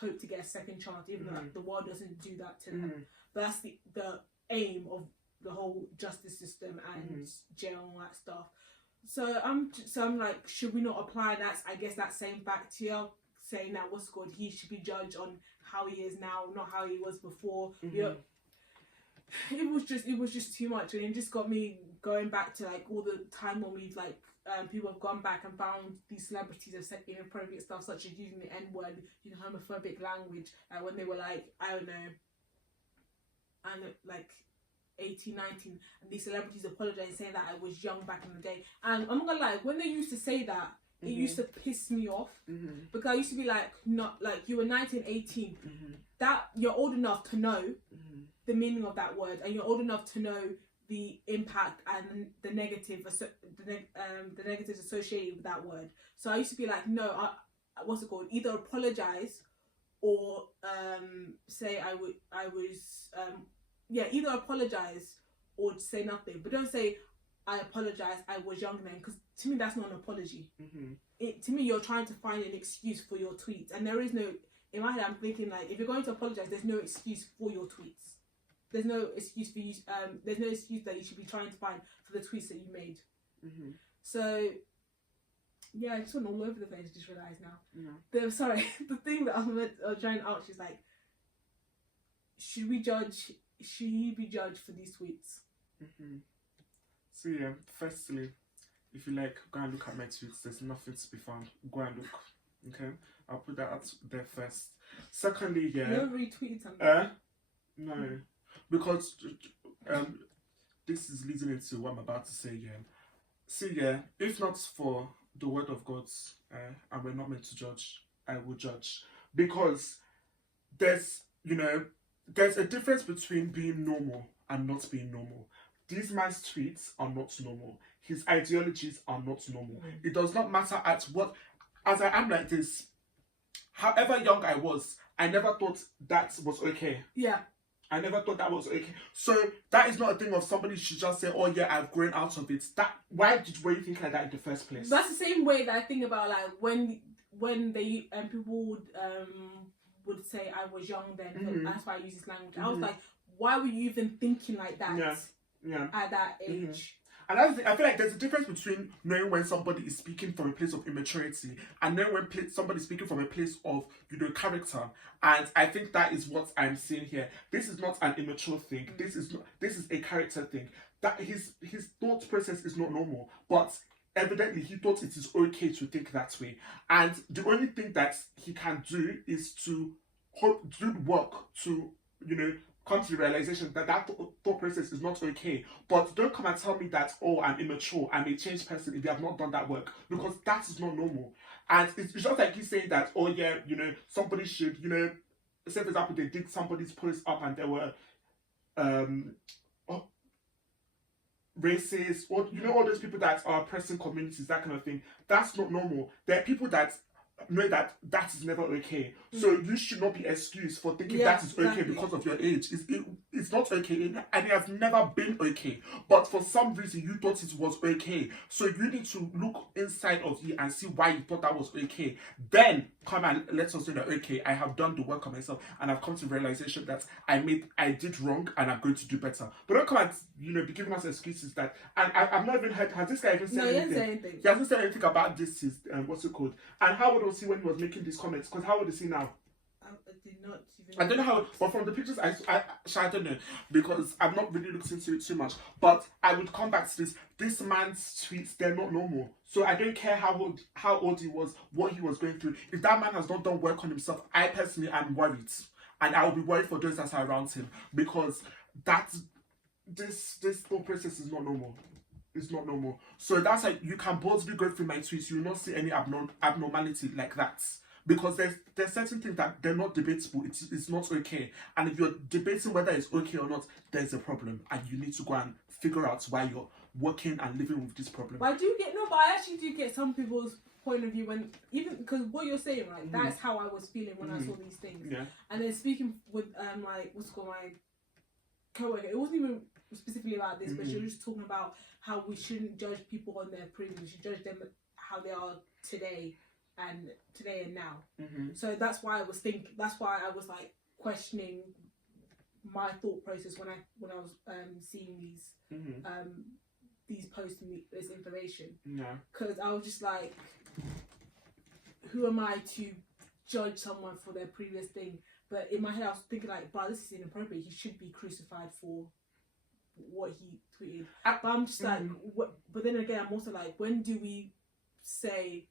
hope to get a second chance, even though, like, the world doesn't do that to them. But that's the aim of the whole justice system and jail and all that stuff. So I'm like, should we not apply that same back to you, saying that what's good, he should be judged on how he is now, not how he was before. You know, it was just too much, and it just got me going back to, like, all the time when we've, like, people have gone back and found these celebrities have said inappropriate stuff, such as using the N-word, using homophobic language, when they were, like, I don't know, and, like, 18, 19, and these celebrities apologizing, saying that I was young back in the day. And I'm not gonna lie, when they used to say that, it used to piss me off, because I used to be like, not like, you were 19, 18, that you're old enough to know the meaning of that word, and you're old enough to know the impact and the negatives associated with that word. So I used to be like, no, what's it called? Either apologize or say I was either apologize or say nothing, but don't say I apologize, I was young then, because to me that's not an apology. To me, you're trying to find an excuse for your tweets, and there is no. In my head, I'm thinking like, if you're going to apologize, there's no excuse for your tweets. There's no excuse for you. There's no excuse that you should be trying to find for the tweets that you made. So, yeah, I just went all over the place. Just realised now. The thing that I was trying to ask is like, should we judge? Should you be judged for these tweets? So yeah, firstly, if you like, go and look at my tweets. There's nothing to be found. Go and look. Okay, I'll put that out there first. Secondly, yeah. You never retweeted something. No, because this is leading into what I'm about to say. Yeah. See, yeah, if not for the word of God, and we're not meant to judge, I will judge, because there's a difference between being normal and not being normal. This man's tweets are not normal. His ideologies are not normal. It does not matter at what. As I am like this, however young I was, I never thought that was okay. Yeah. I never thought that was okay. So that is not a thing of somebody should just say, "Oh yeah, I've grown out of it." Were you thinking like that in the first place? That's the same way that I think about like when they people would say I was young then. That's why I use this language. I was like, why were you even thinking like that? Yeah. At that age. And that's I feel like there's a difference between knowing when somebody is speaking from a place of immaturity and knowing when somebody is speaking from a place of character. And I think that is what I'm seeing here. This is not an immature thing. This is a character thing. That his thought process is not normal, but evidently he thought it is okay to think that way. And the only thing that he can do is to do work to come to the realization that thought process is not okay. But don't come and tell me that, oh, I'm immature, I'm a changed person if you have not done that work, because that is not normal. And it's just like you saying that, oh yeah, somebody should, say for example, they did somebody's post up and there were racist, or all those people that are oppressing communities, that kind of thing. That's not normal. There are people that know that is never okay. So you should not be excused for thinking that is okay because of your age. It's not okay, and it has never been okay. But for some reason you thought it was okay. So you need to look inside of you and see why you thought that was okay. Then come and let us know that, okay, I have done the work on myself and I've come to the realization that I did wrong and I'm going to do better. But don't come and be giving us excuses that. And I've not even heard. Has this guy even said anything? He hasn't said anything. He hasn't said anything about this. What's it called? And how old was he when he was making these comments? Because how old is he now? I did not even. I don't know how, but from the pictures I don't know, because I've not really looked into it too much. But I would come back to this. This man's tweets, they're not normal. So I don't care how old he was, what he was going through. If that man has not done work on himself, I personally am worried, and I will be worried for those that are around him, because this thought process is not normal. It's not normal. So that's like, you can boldly go through my tweets. You will not see any abnormality like that. Because there's certain things that they're not debatable. It's not okay. And if you're debating whether it's okay or not, there's a problem. And you need to go and figure out why you're working and living with this problem. But I actually do get some people's point of view, when even because what you're saying, right? That's how I was feeling when I saw these things. Yeah. And then speaking with my co-worker, it wasn't even specifically about this, but she was just talking about how we shouldn't judge people on their previous. We should judge them how they are today and now. So that's why I was like questioning my thought process when I was seeing these posts and this information. Yeah. Because I was just like, who am I to judge someone for their previous thing? But in my head I was thinking like, but this is inappropriate. He should be crucified for what he tweeted. But I'm just like, what? But then again, I'm also like, when do we say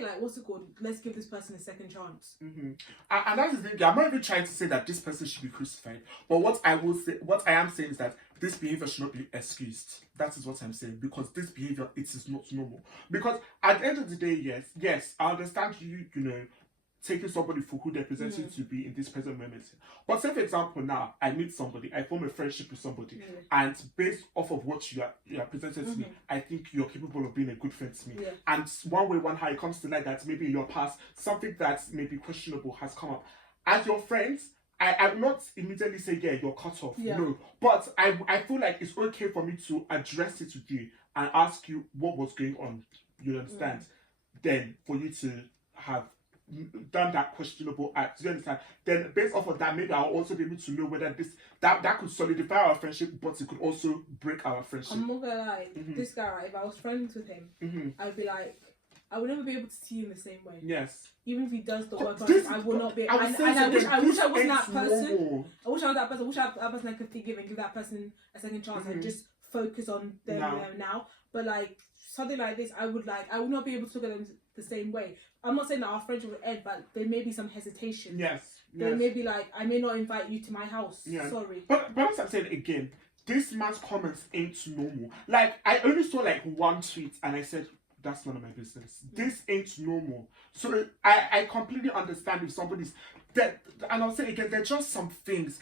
like, what's it called? Let's give this person a second chance. And that's the thing. I'm not even trying to say that this person should be crucified. But what I am saying is that this behavior should not be excused. That is what I'm saying. Because this behavior, it is not normal. Because at the end of the day, yes, I understand you taking somebody for who they're presenting to be in this present moment. But say for example now, I meet somebody, I form a friendship with somebody, and based off of what you are presenting to me, I think you're capable of being a good friend to me. And one way, one how it comes to like that, maybe in your past, something that may be questionable has come up. As your friends, I will not immediately say, yeah, you're cut off. No. But I feel like it's okay for me to address it with you and ask you what was going on. You understand? Then for you to have done that questionable act, you understand? Then based off of that, maybe I'll also be able to know whether that could solidify our friendship, but it could also break our friendship. I'm not gonna lie, this guy, right, if I was friends with him, I'd be like, I would never be able to see him the same way. Yes. Even if he does the work on it, I will not be. I wish I wasn't that person. I wish I was that person. I wish that person I could forgive and give that person a second chance and just focus on them now. But like something like this, I would not be able to look at them the same way. I'm not saying that our friendship will end, but there may be some hesitation. Yes. There may be like, I may not invite you to my house. Sorry. But as I'm saying again, this man's comments ain't normal. Like I only saw like one tweet and I said, that's none of my business. This ain't normal. So I completely understand if somebody's that, and I'll say again, there are just some things.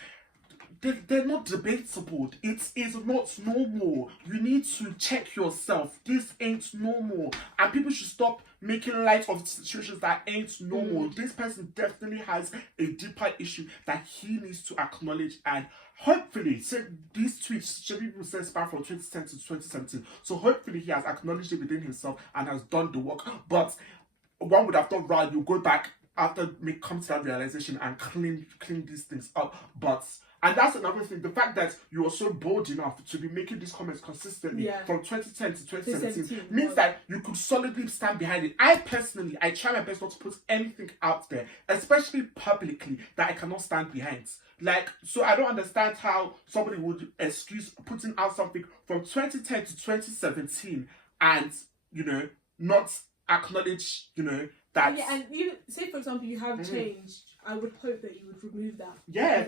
They're not debatable. It is not normal. You need to check yourself. This ain't normal. And people should stop making light of situations that ain't normal. This person definitely has a deeper issue that he needs to acknowledge, and hopefully, so these tweets, people say span from 2010 to 2017. So hopefully he has acknowledged it within himself and has done the work. But one would have thought, right, you go back after come to that realization and clean these things up. And that's another thing, the fact that you are so bold enough to be making these comments consistently from 2010 to 2017 means that you could solidly stand behind it. I try my best not to put anything out there, especially publicly, that I cannot stand behind. Like, so I don't understand how somebody would excuse putting out something from 2010 to 2017 and, not acknowledge, that... Yeah, and you say, for example, you have changed. I would hope that you would remove that. Yeah,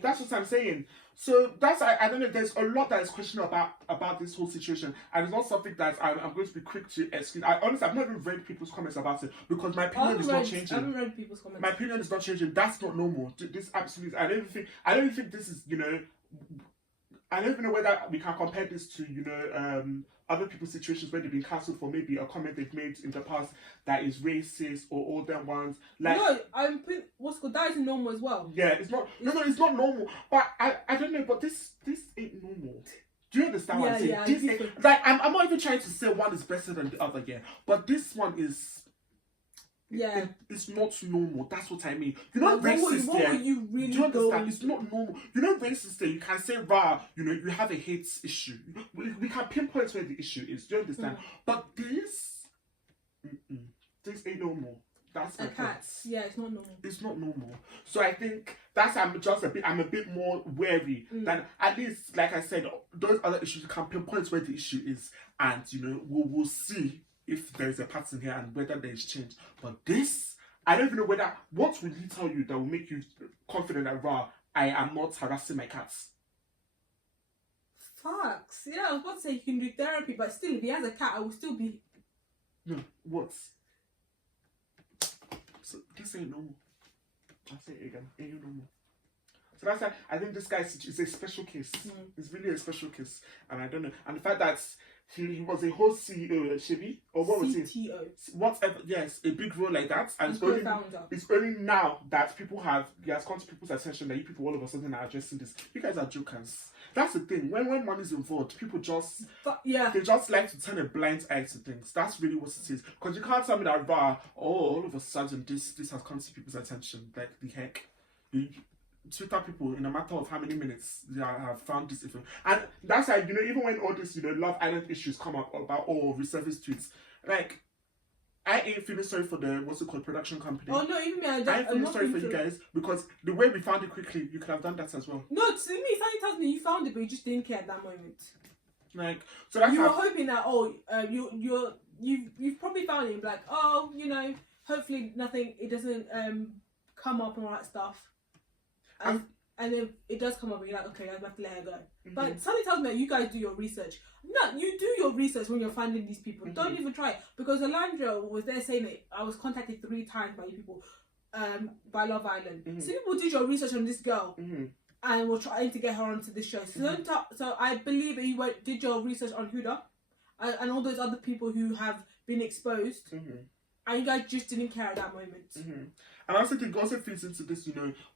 that's what I'm saying. So that's, I don't know, there's a lot that is questionable about this whole situation, and it's not something that I'm going to be quick to excuse. Honestly, I've not even read people's comments about it because my opinion is not changing. I haven't read people's comments. My opinion is not changing. That's not normal. This absolutely, I don't even think this is, I don't even know whether we can compare this to, other people's situations where they've been cancelled for maybe a comment they've made in the past that is racist or all them ones. Like, no, that is normal as well. Yeah, it's not. It's not normal. But I don't know. But this ain't normal. Do you understand what I'm saying? Yeah, like I'm not even trying to say one is better than the other. Yeah, but this one is. Yeah, it's not normal. That's what I mean. You're not racist. What were you really do you understand? It's not normal. You're not racist. There, you can say, "Rah," you have a hate issue. We can pinpoint where the issue is. Do you understand? But this ain't normal. That's my point. Yeah, it's not normal. It's not normal. So I think that's I'm a bit more wary than, at least, like I said, those other issues you can pinpoint where the issue is, and we'll see if there is a pattern here and whether there is change. But this, I don't even know what will he tell you that will make you confident that, I am not harassing my cats? Facts. Yeah, I was about to say you can do therapy, but still, if he has a cat, I will still be... No, what? So, this ain't normal. I'll say it again. Ain't normal. So that's why I think this guy is a special case. It's really a special case. And I don't know. And the fact that he was a whole CEO, Shebi, or what was he? CTO. Whatever, yes, a big role like that. And it's only now that he has come to people's attention that you people all of a sudden are addressing this. You guys are jokers. That's the thing. When money's involved, people just they just like to turn a blind eye to things. That's really what it is. Because you can't tell me that all of a sudden this has come to people's attention. Like the heck. Twitter people, in a matter of how many minutes, they have found this info. And that's why, even when all this, Love Island issues come up about resurfaced tweets, like, I ain't feeling sorry for the, production company. Oh, no, even me, I ain't feeling sorry for you guys, because the way we found it quickly, you could have done that as well. No, to me, something tells me you found it, but you just didn't care at that moment. Like, so that's you were hoping that, you've probably found it and be like, hopefully it doesn't come up and all that stuff. And then it does come up and you're like, okay, I have to let her go. But something tells me that you guys do your research. No, you do your research when you're finding these people. Don't even try it. Because Alandra was there saying that I was contacted 3 times by you people. by Love Island. Mm-hmm. So people did your research on this girl. Mm-hmm. And were trying to get her onto the show. So, so I believe that you did your research on Huda and all those other people who have been exposed. Mm-hmm. And you guys just didn't care at that moment. Mm-hmm. And I also think it also fits into this,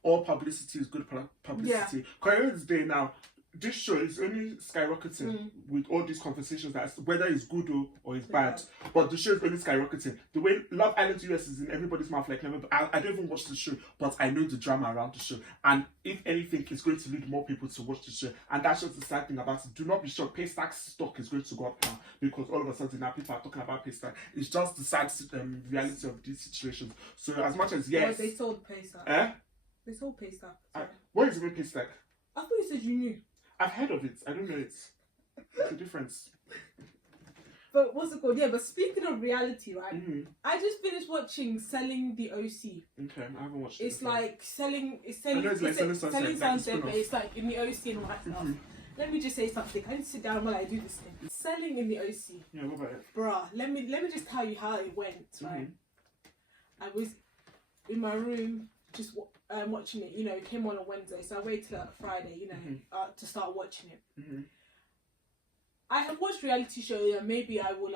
all publicity is good publicity. Because at the day now, this show is only skyrocketing with all these conversations that whether it's good or it's bad. But the show is only skyrocketing. The way Love Island US is in everybody's mouth like never. I don't even watch the show, but I know the drama around the show. And if anything, it's going to lead more people to watch the show. And that's just the sad thing about it. Do not be shocked. Paystack's stock is going to go up now because all of a sudden now people are talking about Paystack. It's just the sad reality of these situations. So as much as yes, they sold Paystack. They sold Paystack. What is even Paystack? I thought you said you knew. I've heard of it. I don't know it. What's the difference? But what's it called? Yeah, but speaking of reality, right? Mm-hmm. I just finished watching Selling the OC. Okay, I haven't watched it. It's like selling Selling Sunset, but it's like in the OC and all that stuff. Let me just say something. I need to sit down while I do this thing. Selling in the OC. Yeah, what about it? Bruh, let me just tell you how it went, right? I was in my room just watching it, it came on Wednesday, so I waited till Friday, to start watching it. Mm-hmm. I have watched reality shows and maybe I will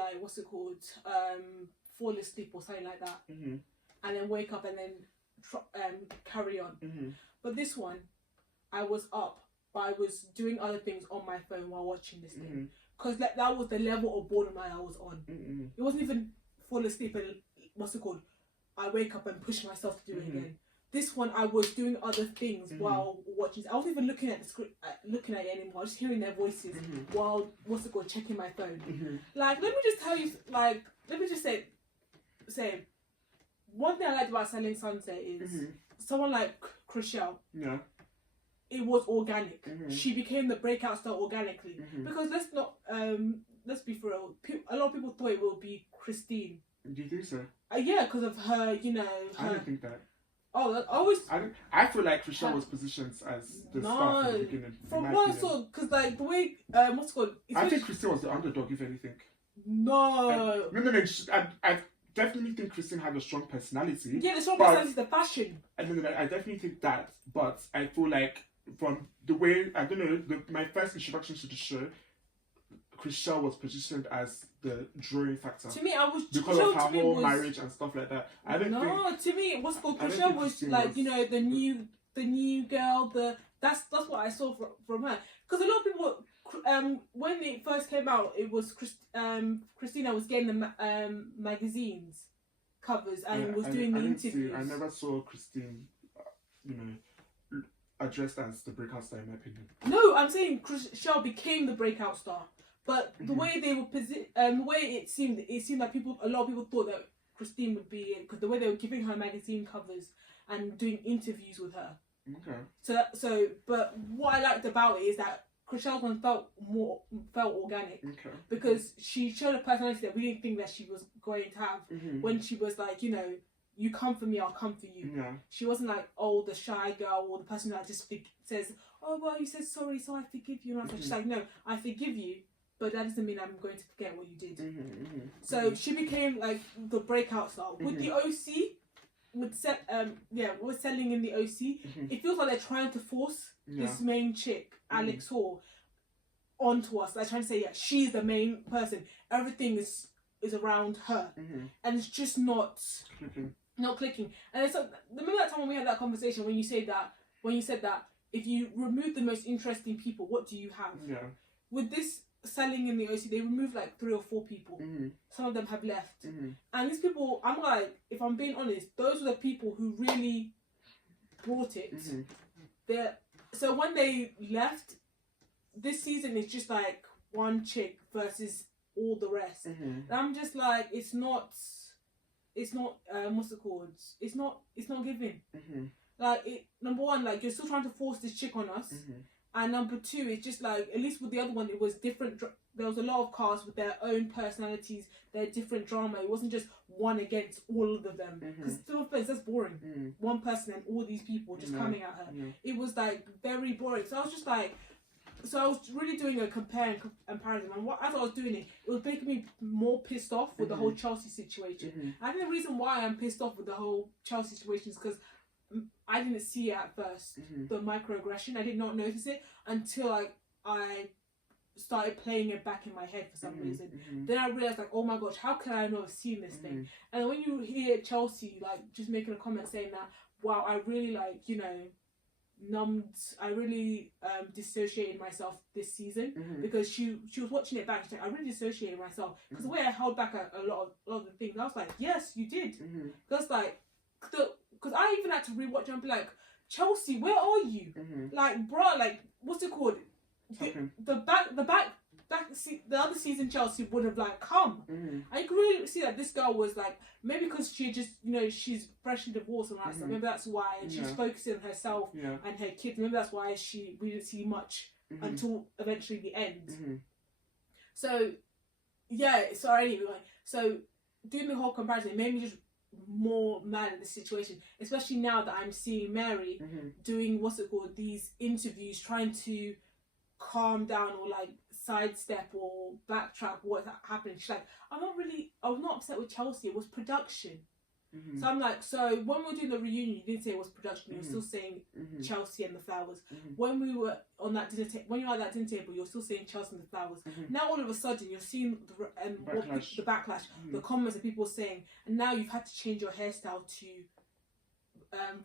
fall asleep or something like that, and then wake up and then carry on. But this one, I was up, but I was doing other things on my phone while watching this thing, because that was the level of boredom I was on. It wasn't even fall asleep and I wake up and push myself to do it again. This one, I was doing other things while watching. I wasn't even looking at the script, looking at it anymore. I was just hearing their voices while checking my phone. Like, let me just tell you, let me just say, one thing I liked about Selling Sunset is someone like Chriselle. Yeah. It was organic. She became the breakout star organically. Because let's be for real. A lot of people thought it would be Christine. Do you think so? Yeah, because of her, I don't think that. Oh, I feel like Chriselle was positioned as the star from the beginning. From what I saw, because the way what's it called? I think Christine was the underdog, if anything. No. No. I definitely think Christine had a strong personality. Yeah, the strong personality is the fashion. I definitely think that, but I feel like from the way my first introduction to the show, Chriselle was positioned as the drawing factor. To me, because of her whole marriage and stuff like that. To me, what's called Chriselle was like the new girl. That's what I saw from her. Because a lot of people, when it first came out, it was Christina was getting the magazines covers and was doing the interviews. I never saw Christine, addressed as the breakout star in my opinion. No, I'm saying Chriselle became the breakout star. But the way they were the way it seemed like a lot of people thought that Christine would be it because the way they were giving her magazine covers and doing interviews with her. Okay. But what I liked about it is that Chriselle's one felt organic. Okay. Because she showed a personality that we didn't think that she was going to have when she was like, you come for me, I'll come for you. Yeah. She wasn't like, the shy girl or the person that just says, oh, well, you said sorry, so I forgive you. And she's like, no, I forgive you. But that doesn't mean I'm going to forget what you did. So she became like the breakout star. With the OC, with Selling in the OC, it feels like they're trying to force this main chick, Alex Hall, onto us. They're trying to say, she's the main person. Everything is around her. And it's just not clicking. And it's remember that time when we had that conversation when you said that if you remove the most interesting people, what do you have? Yeah. With this Selling in the OC, they removed like 3 or 4 people. Some of them have left. And these people, I'm like, if I'm being honest, those were the people who really brought it. So when they left, this season is just like one chick versus all the rest. And I'm just like, it's not what's it called? It's not giving. Like number one, like you're still trying to force this chick on us. And number 2, it's just like, at least with the other one, it was different. There was a lot of cast with their own personalities, their different drama. It wasn't just one against all of them. Because to be honest, that's boring. One person and all these people just coming at her. It was like very boring. So I was just like, so I was really doing a compare and comparison, and as I was doing it, it was making me more pissed off with the whole Chelsea situation. I think the reason why I'm pissed off with the whole Chelsea situation is because I didn't see it at first, the microaggression. I did not notice it until I started playing it back in my head for some reason. Then I realized, like, oh my gosh, how can I not have seen this thing? And when you hear Chelsea, like, just making a comment saying that, wow, I really, like, you know, I really dissociated myself this season, because she was watching it back. She's like, I really dissociated myself because the way I held back a lot of the things, I was like, yes, you did. That's like, because I even had to rewatch it and be like, Chelsea, where are you? Like, bro, like, what's it called? The other season Chelsea would have like come. And you can really see that this girl was like, maybe because she just, you know, she's freshly divorced and all that stuff. Maybe that's why, and she's focusing on herself and her kids. Maybe that's why we didn't see much until eventually the end. So yeah, so anyway, so doing the whole comparison, it made me just more mad at the situation, especially now that I'm seeing Mary doing these interviews, trying to calm down or like sidestep or backtrack what's happening. She's like, I was not upset with Chelsea, it was production. So I'm like, so when we were doing the reunion, you didn't say it was production, you were still saying Chelsea and the flowers. When we were on that when you were at that dinner table, you're still saying Chelsea and the flowers. Now all of a sudden you're seeing the backlash, the comments that people are saying, and now you've had to change your hairstyle to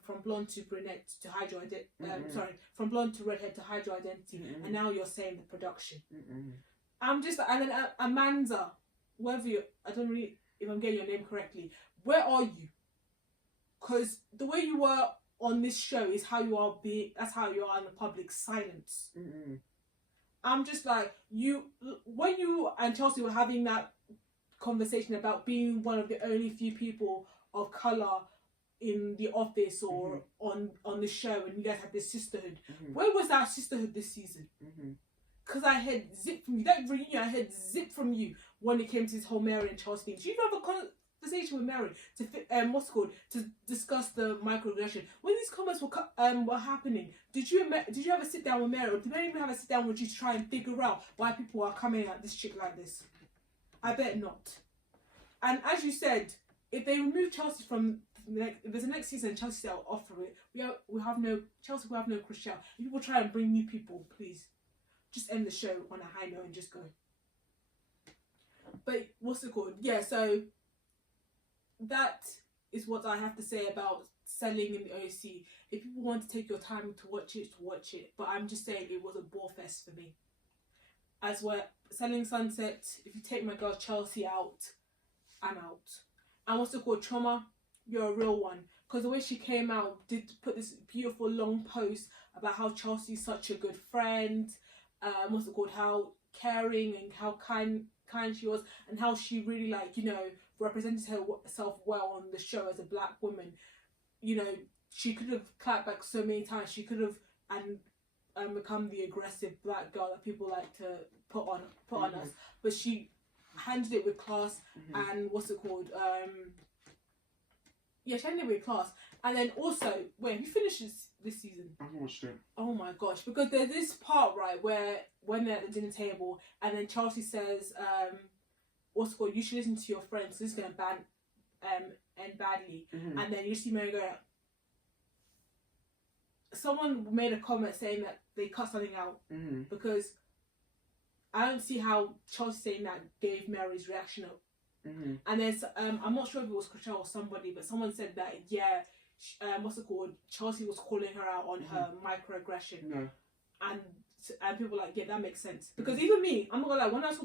from blonde to brunette to hide your from blonde to redhead to hide your identity, and now you're saying the production. I'm just, and then Amanda, whether you, I don't really, if I'm getting your name correctly, where are you? Because the way you were on this show is how you are that's how you are in the public, silence. I'm just like, when you and Chelsea were having that conversation about being one of the only few people of colour in the office or on the show, and you guys had this sisterhood. Where was that sisterhood this season? Because I had zipped from you. That reunion, I had zipped from you when it came to this whole Mary and Charles thing. Did you have a conversation with Mary to discuss the microaggression? When these comments were happening, did you have a sit down with Mary, or did Mary even have a sit down with you to try and figure out why people are coming at this chick like this? I bet not. And as you said, if they remove Chelsea from if there's a next season, Chelsea will offer it. Chelsea will have no Chriselle. If people try and bring new people, please just end the show on a high note and just go. But what's it called? Yeah, so that is what I have to say about selling in the OC. If people want to take your time to watch it. But I'm just saying it was a bore fest for me. As we're selling Sunset, if you take my girl Chelsea out, I'm out. And what's it called? Trauma, you're a real one. Because the way she came out, did put this beautiful long post about how Chelsea's such a good friend. What's it called? How caring and how kind she was, and how she really, like, you know, represented herself well on the show as a black woman. You know, she could have clapped back so many times. She could have and become the aggressive black girl that people like to put on us. But she handled it with class and what's it called? Yeah, she handled it with class. And then also, wait, have you finished this season? I haven't watched it. Oh my gosh, because there's this part, right, where when they're at the dinner table and then Chelsea says, what's it called? You should listen to your friends. This is going to end badly. And then you see Mary go, someone made a comment saying that they cut something out because I don't see how Chelsea saying that gave Mary's reaction up. And there's I'm not sure if it was Chriselle or somebody, but someone said that what's it called? Chelsea was calling her out on her microaggression. No. And people were like, yeah, that makes sense. Because even me, I'm not gonna lie, when I saw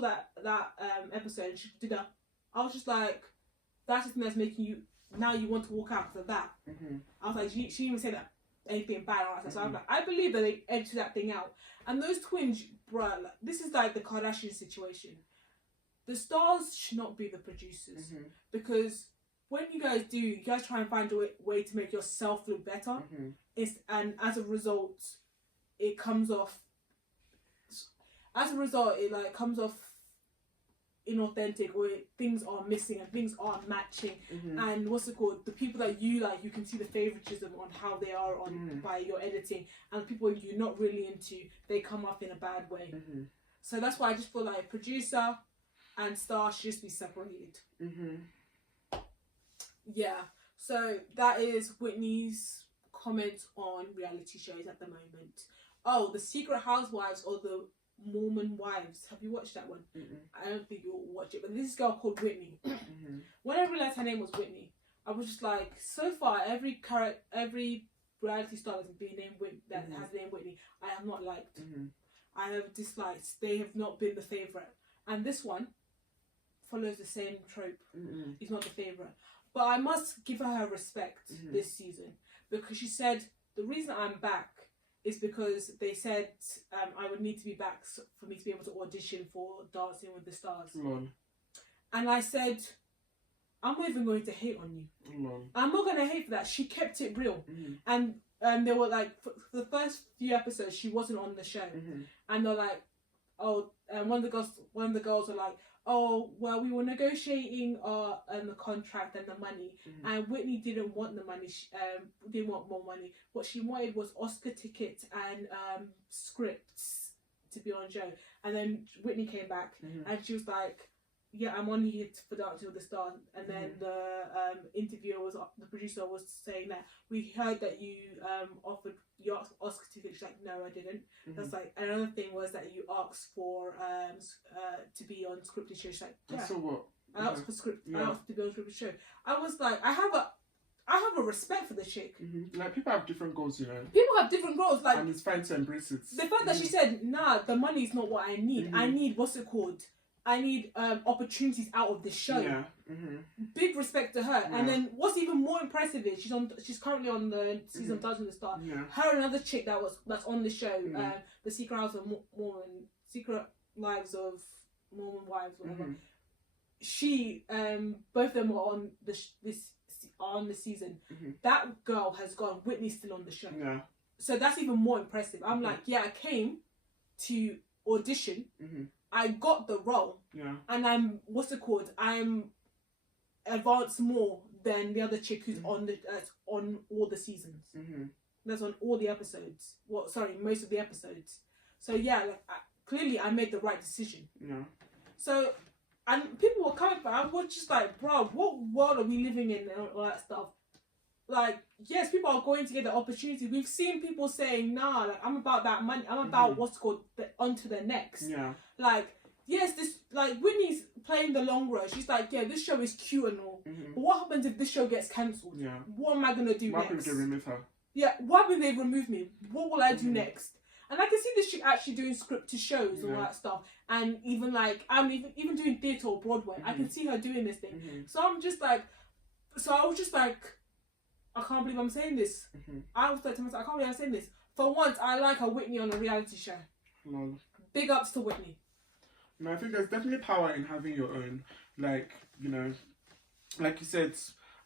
that episode and she did that, I was just like, that's the thing that's making you now you want to walk out because of that. I was like, she didn't even say that anything bad or that. So I was like, I believe that they edited that thing out. And those twins, bruh, like, this is like the Kardashian situation. The stars should not be the producers, because when you guys try and find a way to make yourself look better, and as a result, it comes off. As a result, it like comes off inauthentic, or things are missing and things aren't matching. And what's it called? The people that you like, you can see the favoritism on how they are on by your editing, and the people you're not really into, they come up in a bad way. So that's why I just feel like producer and star should just be separated. Yeah. So that is Whitney's comments on reality shows at the moment. Oh, the Secret Housewives or the Mormon Wives. Have you watched that one? I don't think you'll watch it, but this girl called Whitney. When I realised her name was Whitney, I was just like, so far every reality star that's been named that has the name Whitney, I have not liked. I have disliked. They have not been the favourite, and this one follows the same trope. It's not the favourite, but I must give her respect this season, because she said the reason I'm back is because they said I would need to be back for me to be able to audition for Dancing with the Stars. And I said, I'm not even going to hate on you. I'm not going to hate for that. She kept it real. And they were like, for the first few episodes, she wasn't on the show. And they're like, oh, one of the girls were like, oh, well, we were negotiating the contract and the money, and Whitney didn't want the money. She didn't want more money. What she wanted was Oscar tickets and scripts to be on show. And then Whitney came back, and she was like, yeah, I'm on here for Dancing with the Stars. And then the producer was saying that we heard that you offered your Oscar ticket. She's like, no, I didn't. That's like, another thing was that you asked for to be on scripted show. She's like, yeah. So what? I asked for script. I asked to be on scripted show. I was like, I have a respect for the chick. Like, people have different goals, you know. People have different goals, like, and it's fine to embrace it. The fact that she said, nah, the money is not what I need. I need, what's it called? I need opportunities out of this show. Yeah. Big respect to her. Yeah. And then what's even more impressive is she's currently on the season of Dancing with the Stars. Yeah. Her and another chick that's on the show, the Secret Lives of Mormon Wives, whatever. She, both of them were on the season. That girl has gone. Whitney's still on the show. Yeah. So that's even more impressive. I'm like, yeah, I came to audition. I got the role, and I'm advanced more than the other chick who's on all the seasons. That's on all the episodes. Most of the episodes. So yeah, like, clearly I made the right decision. Yeah. So, and people were coming back. I was just like, bro, what world are we living in and all that stuff? Like, yes, people are going to get the opportunity. We've seen people saying, nah, like, I'm about that money. I'm about what's called onto the next. Yeah. Like, yes, Whitney's playing the long road. She's like, yeah, this show is cute and all. But what happens if this show gets cancelled? Yeah. What am I going to do next? What happens if they remove her? Yeah, what happens if they remove me? What will I do next? And I can see this chick actually doing scripted shows and all that stuff. And even like, I'm even doing theatre or Broadway. I can see her doing this thing. So I was just like, I can't believe I'm saying this. I was like to myself, I can't believe I'm saying this. For once, I like a Whitney on a reality show. Big ups to Whitney. No, I think there's definitely power in having your own, like, you know, like you said,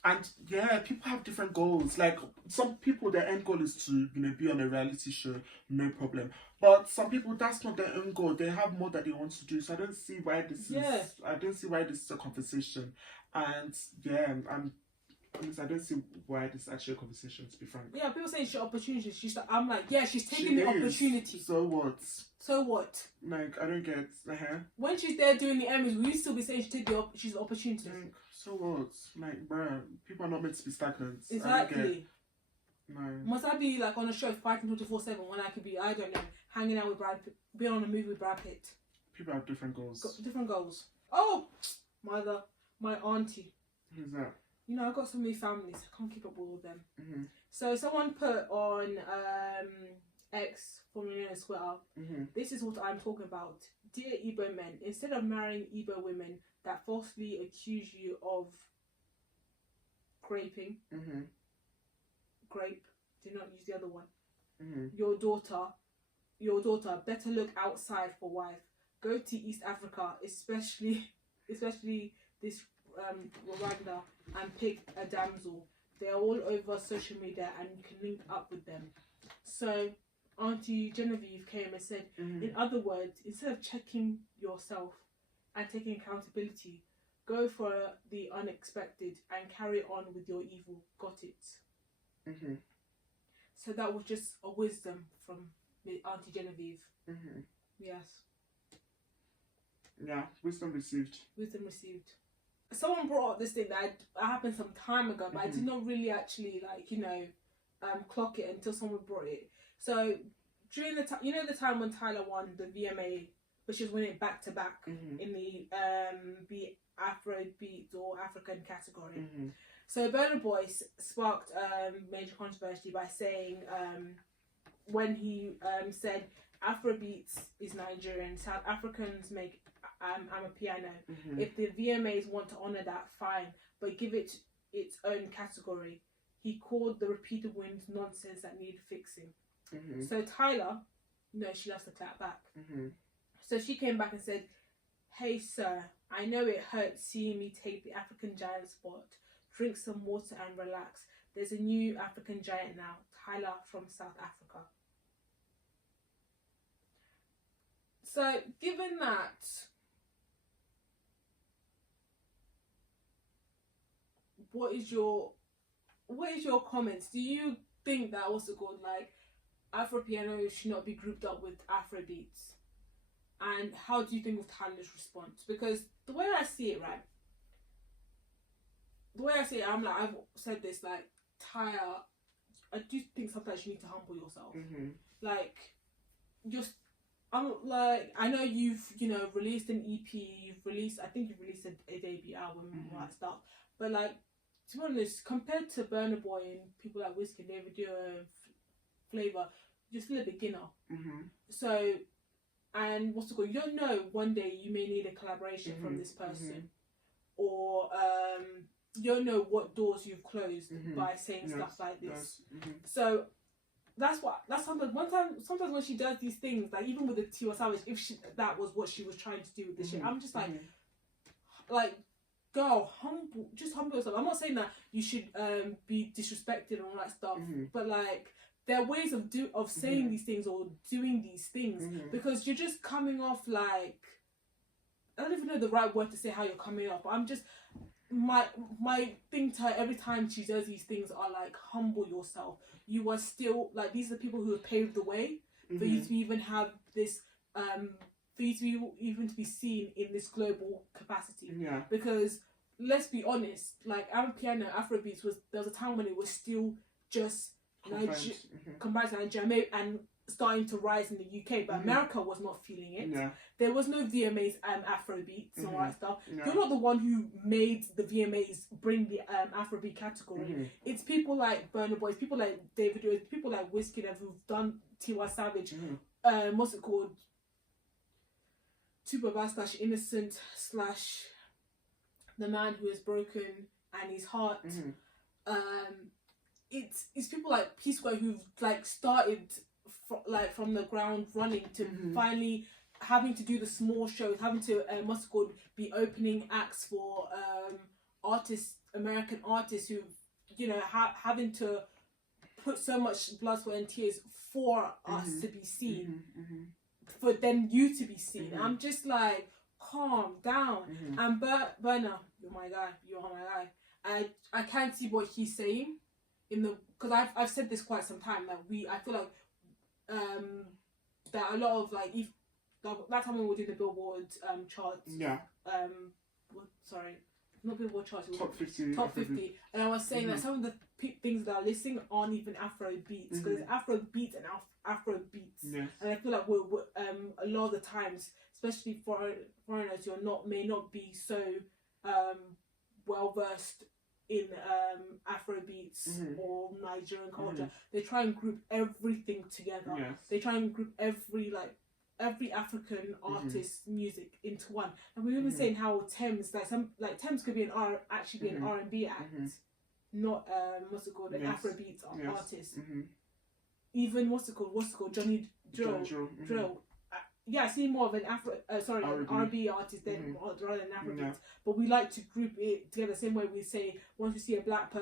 and yeah, people have different goals. Like, some people, their end goal is to, you know, be on a reality show, no problem. But some people, that's not their own goal. They have more that they want to do. So I don't see why this is a conversation. And yeah, I don't see why this is actually a conversation, to be frank. Yeah, people saying she's opportunity. I'm like, yeah, she's taking the opportunity. So what? So what? Like, I don't get when she's there doing the Emmys, will you still be saying she's an opportunity? Like, so what? Like, bruh, people are not meant to be stagnant. Exactly. No. Must I be like on a show fighting 24/7 when I could be, I don't know, hanging out with Brad Pitt, being on a movie with Brad Pitt? People have different goals. Different goals. Oh, my auntie. Who's that? You know, I've got so many families, I can't keep up with all of them. So someone put on X, formerly known as Twitter, this is what I'm talking about. Dear Igbo men, instead of marrying Igbo women that falsely accuse you of raping, grape, do not use the other one. Your daughter better look outside for wife. Go to East Africa, especially this Rwanda, and pick a damsel. They are all over social media and you can link up with them. So Auntie Genevieve came and said, in other words, instead of checking yourself, and taking accountability. Go for the unexpected and carry on with your evil. Got it? Mm-hmm. So that was just a wisdom from Auntie Genevieve. Mm-hmm. Yes. Yeah, wisdom received. Wisdom received. Someone brought up this thing that happened some time ago, but I did not really actually clock it until someone brought it. So during the time, the time when Tyler won the VMA, which is winning back to back in the Afrobeat or African category. Mm-hmm. So Burna Boy sparked major controversy by saying when he said Afrobeats is Nigerian, South Africans make Amapiano. Mm-hmm. If the VMAs want to honour that, fine, but give it its own category. He called the repeated wins nonsense that needed fixing. Mm-hmm. So Tyler, she loves to clap back. Mm-hmm. So she came back and said, "Hey sir, I know it hurts seeing me take the African giant spot. Drink some water and relax. There's a new African giant now, Tyler from South Africa." So given that, what is your comments? Do you think that Afropiano should not be grouped up with Afrobeats? And how do you think of Tyler's response? Because the way I see it, I've said this, Tyler, I do think sometimes you need to humble yourself. Mm-hmm. I know you've, released an EP, I think you've released a debut album and all that stuff, but to be honest, compared to Burna Boy and people like Whiskey, Davido, Flavor, you're still a beginner. Mm-hmm. So, and you don't know, one day you may need a collaboration from this person, or you don't know what doors you've closed by saying stuff like this. Mm-hmm. So that's sometimes when she does these things, even with the Tiwa Savage, if that was what she was trying to do with this shit, I'm just girl, humble yourself. I'm not saying that you should be disrespected and all that stuff, but there are ways of saying these things or doing these things, because you're just coming off I don't even know the right word to say how you're coming off, but I'm just, my thing to her every time she does these things are humble yourself. You are still these are the people who have paved the way for you to even have this for you to be even to be seen in this global capacity. Yeah. Because let's be honest, Amapiano, Afrobeats there was a time when it was still just compared to Nigeria and starting to rise in the UK, but America was not feeling it. Yeah. There was no VMAs Afrobeats and all that stuff. Yeah. You're not the one who made the VMAs bring the Afrobeat category. It's people like Burna Boy, people like Davido, people like Whiskey who've done Tiwa Savage. What's it called? Superbad / Innocent / The Man Who Is Broken and His Heart. It's people like P Square who've started from the ground running to finally having to do the small shows, having to be opening acts for American artists who having to put so much blood, sweat and tears for us to be seen, for then you to be seen. I'm just calm down. And Burna, you're my guy. I can't see what he's saying because I've said this quite some time. I feel that a lot of that time when we were doing the Billboard charts. Yeah. Not Billboard charts. Top 50. Top 50. And I was saying that some of the things that are listing aren't even Afro beats, because it's Afro beats and Afro beats. Yes. And I feel like we're a lot of the times, especially foreigners who may not be so well versed in Afro beats or Nigerian culture, they try and group everything together. Yes. They try and group every African artist's music into one. And we were even saying how Thames, Thames could be an R&B act, not an Afrobeat artist. Even Johnny Drill. I see more of an R&B artist than rather than Afrobeat. Yeah. But we like to group it together the same way we say once we see a black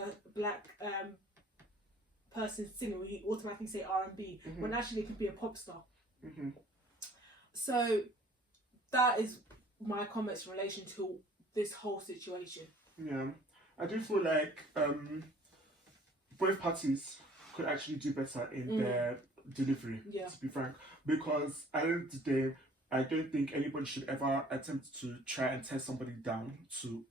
person singing, we automatically say R&B when actually it could be a pop star. So that is my comments in relation to this whole situation. Yeah, I do feel like both parties could actually do better in their delivery, to be frank, because at the end of the day, I don't think anybody should ever attempt to try and tear somebody down to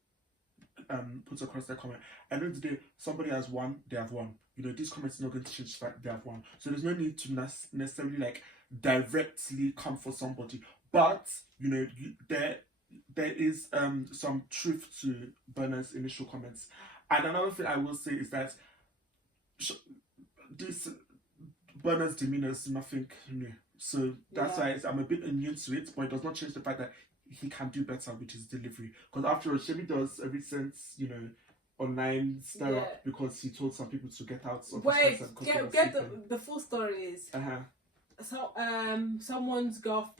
put across their comment. At the end of the day, somebody has won, they have won. You know, this comment is not going to change the fact they have won. So there's no need to necessarily like directly come for somebody. But, you know, there is some truth to Burna's initial comments. And another thing I will say is that this Burna's demeanor is nothing new. So that's why I'm a bit immune to it, but it does not change the fact that he can do better with his delivery. Because after all, Shemi does every sense, you know, online stir up because he told some people to get out of Wait, get the full story is so someone's girl,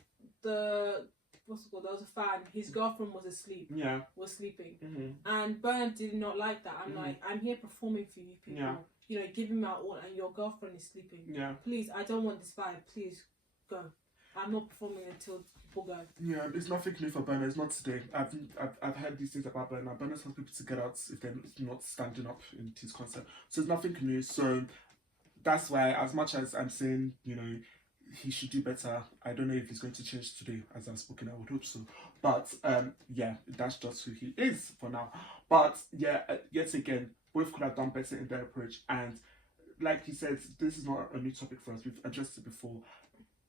what's it called? There was a fan. His girlfriend was asleep. Yeah, was sleeping, and Burna did not like that. I'm like, I'm here performing for you people. Yeah. You know, giving my all, and your girlfriend is sleeping. Yeah. Please, I don't want this vibe. Please go. I'm not performing until people go. Yeah, it's nothing new for Burna. It's not today. I've heard these things about Burna. Burna tells people to get out if they're not standing up in his concert. So it's nothing new. So that's why, as much as I'm saying, you know, he should do better, I don't know if he's going to change today, as I've spoken. I would hope so. But yeah, that's just who he is for now. But yeah, yet again, both could have done better in their approach. And like he said, this is not a new topic for us. We've addressed it before.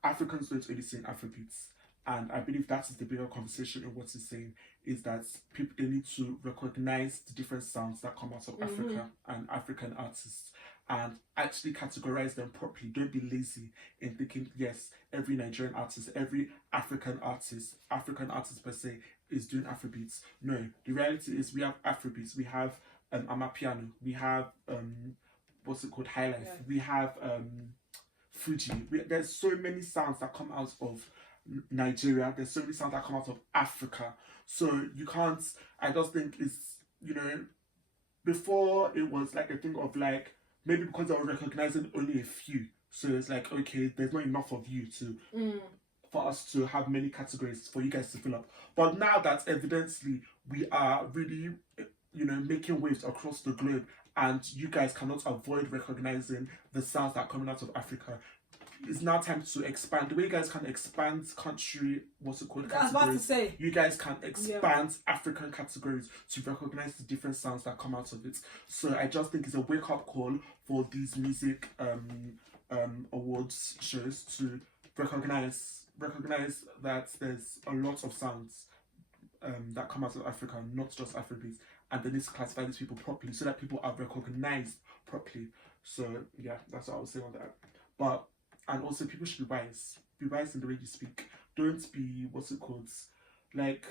Africans don't only sing Afrobeats. And I believe that is the bigger conversation in what he's saying, is that people, they need to recognize the different sounds that come out of Africa and African artists, and actually categorize them properly. Don't be lazy in thinking, yes, every Nigerian artist, every African artist per se, is doing Afrobeats. No, the reality is we have Afrobeats, we have Amapiano, we have what's it called, High Life, we have Fuji. There's so many sounds that come out of Nigeria, there's so many sounds that come out of Africa. So you can't, I just think it's, you know, before it was like a thing of like, maybe because they were recognizing only a few, so it's like, okay, there's not enough of you to for us to have many categories for you guys to fill up. But now that evidently we are really, you know, making waves across the globe, and you guys cannot avoid recognizing the sounds that are coming out of Africa, it's now time to expand. The way you guys can expand country, what's it called? I was about to say. You guys can expand African categories to recognize the different sounds that come out of it. So I just think it's a wake-up call for these music awards shows to recognize that there's a lot of sounds that come out of Africa, not just Afrobeats, and they need to classify these people properly so that people are recognized properly. So yeah, that's what I would say on that. But and also, people should be wise. Be wise in the way you speak. Don't be, what's it called? Like,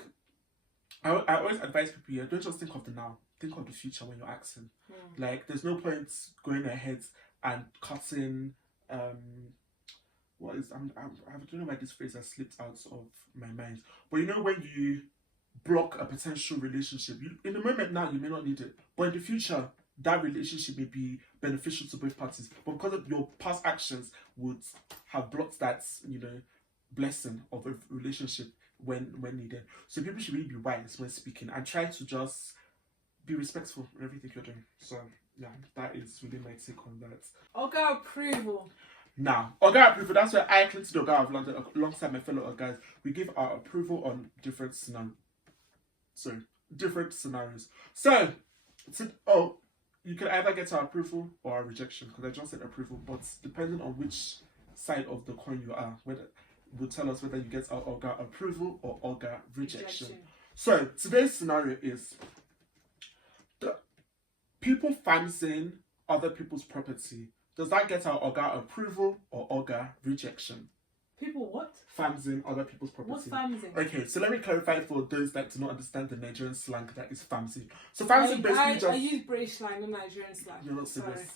I always advise people here, don't just think of the now. Think of the future when you're acting. Like, there's no point going ahead and cutting, I don't know why this phrase has slipped out of my mind. But you know, when you block a potential relationship, in the moment now, you may not need it. But in the future, that relationship may be beneficial to both parties, but because of your past actions would have blocked that, you know, blessing of a relationship when needed. So people should really be wise when speaking and try to just be respectful in everything you're doing. So yeah, that is really my take on that. Oga approval. Now, Oga approval, that's where I came to the Ogaoflondon alongside my fellow guys. We give our approval on different scenarios. So you can either get our approval or our rejection, because I just said approval, but depending on which side of the coin you are, whether will tell us whether you get our Oga approval or Oga rejection. So today's scenario is the people fancying other people's property. Does that get our Oga approval or Oga rejection? People what? Fanzing other people's property. What's fanzing? Okay, so let me clarify for those that do not understand the Nigerian slang that is fanzing. So fanzing basically I use British slang, not Nigerian slang. You're not serious.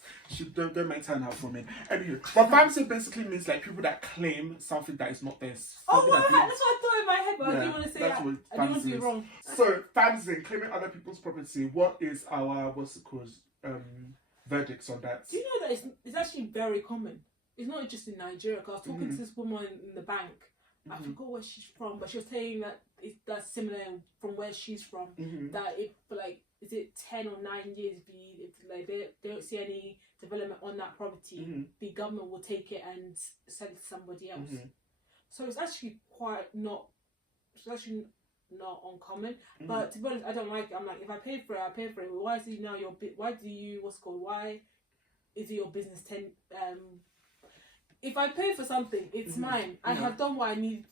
Don't make time out for me. Anyway, but fanzing basically means like people that claim something that is not theirs. Oh my God, that's what I thought in my head, but I didn't want to say that. I didn't want to be wrong. So fanzing, claiming other people's property. What is our verdicts on that? Do you know that it's actually very common? It's not just in Nigeria, because I was talking to this woman in the bank. I forgot where she's from, but she was saying that that's similar from where she's from. That if like is it 10 or 9 years, if like they don't see any development on that property, the government will take it and sell it to somebody else. So it's actually not uncommon. But to be honest, I don't like it. I'm like, if I pay for it, I pay for it. Why is it now your why is it your business? If I pay for something, it's mine. I have done what I need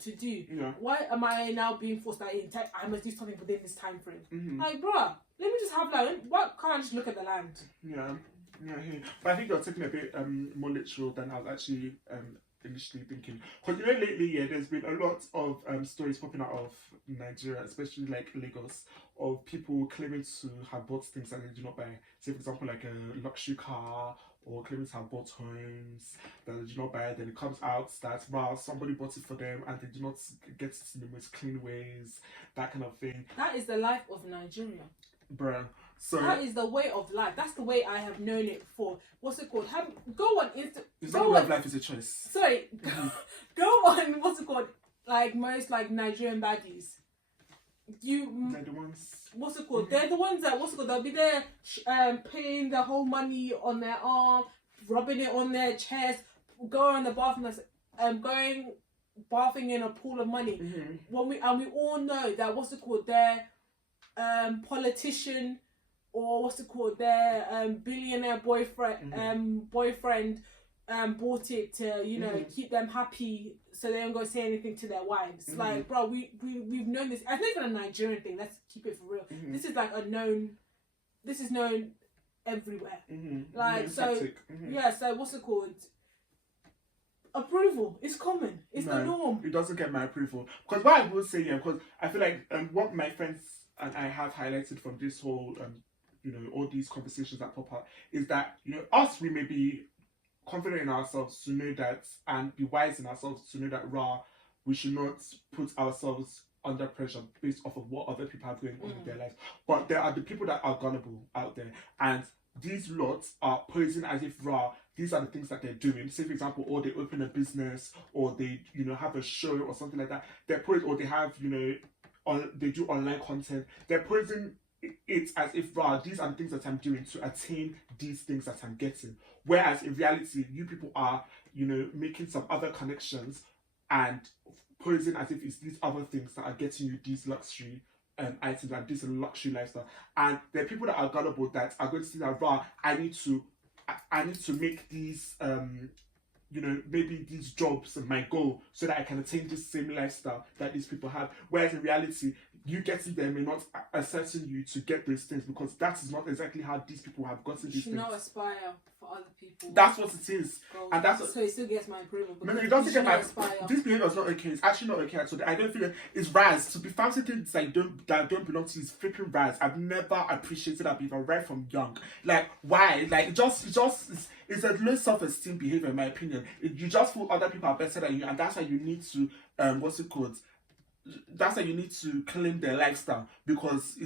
to do. Why am I now being forced that I must do something within this time frame? Like, bruh, let me just have land. Why can't I just look at the land? Yeah, but I think you're taking a bit more literal than I was actually initially thinking. Because lately, there's been a lot of stories popping out of Nigeria, especially like Lagos, of people claiming to have bought things that they do not buy. Say, for example, like a luxury car, or claiming to have bought homes that they do not buy. Then it comes out that somebody bought it for them and they do not get it in the most clean ways, that kind of thing. That is the life of Nigeria, bruh. So that is the way of life. That's the way I have known it before. What's it called? Go on Insta. The way of life is a choice. Sorry, go on. What's it called? Like most like Nigerian baddies. They're the ones. What's it called? They're the ones that they'll be there, paying the whole money on their arm, rubbing it on their chest, going on the bathroom, going bathing in a pool of money. When we all know that their politician. Or their billionaire boyfriend bought it to keep them happy so they don't go say anything to their wives. Like, bro, we've known this. I think it's a Nigerian thing. Let's keep it for real. This is like this is known everywhere. Like, so so approval is common. It's the norm. It doesn't get my approval. Because what I will say because I feel like what my friends and I have highlighted from this whole all these conversations that pop up is that us, we may be confident in ourselves to know that, and be wise in ourselves to know that we should not put ourselves under pressure based off of what other people are going on in their lives. But there are the people that are gullible out there, and these lots are posing as if these are the things that they're doing. Say, for example, or they open a business, or they have a show or something like that. They're posing, or they have they do online content. They're posing it as if these are the things that I'm doing to attain these things that I'm getting. Whereas in reality, you people are making some other connections and posing as if it's these other things that are getting you these luxury items and this luxury lifestyle. And there are people that are gullible that are going to say that I need to make these maybe these jobs my goal so that I can attain this same lifestyle that these people have. Whereas in reality, you getting there may not ascertain you to get those things, because that is not exactly how these people have gotten these things. You should not aspire for other people. That's what it is. And that's so it still gets my approval. No, it doesn't get my this behavior is not okay. It's actually not okay at all. I don't feel it's Raz. To be fancy things that don't belong to you is flipping Raz. I've never appreciated that behavior right from young. Like, why? Like, it's a low self-esteem behavior in my opinion. You just feel other people are better than you, and that's why you need to that's why you need to claim their lifestyle, because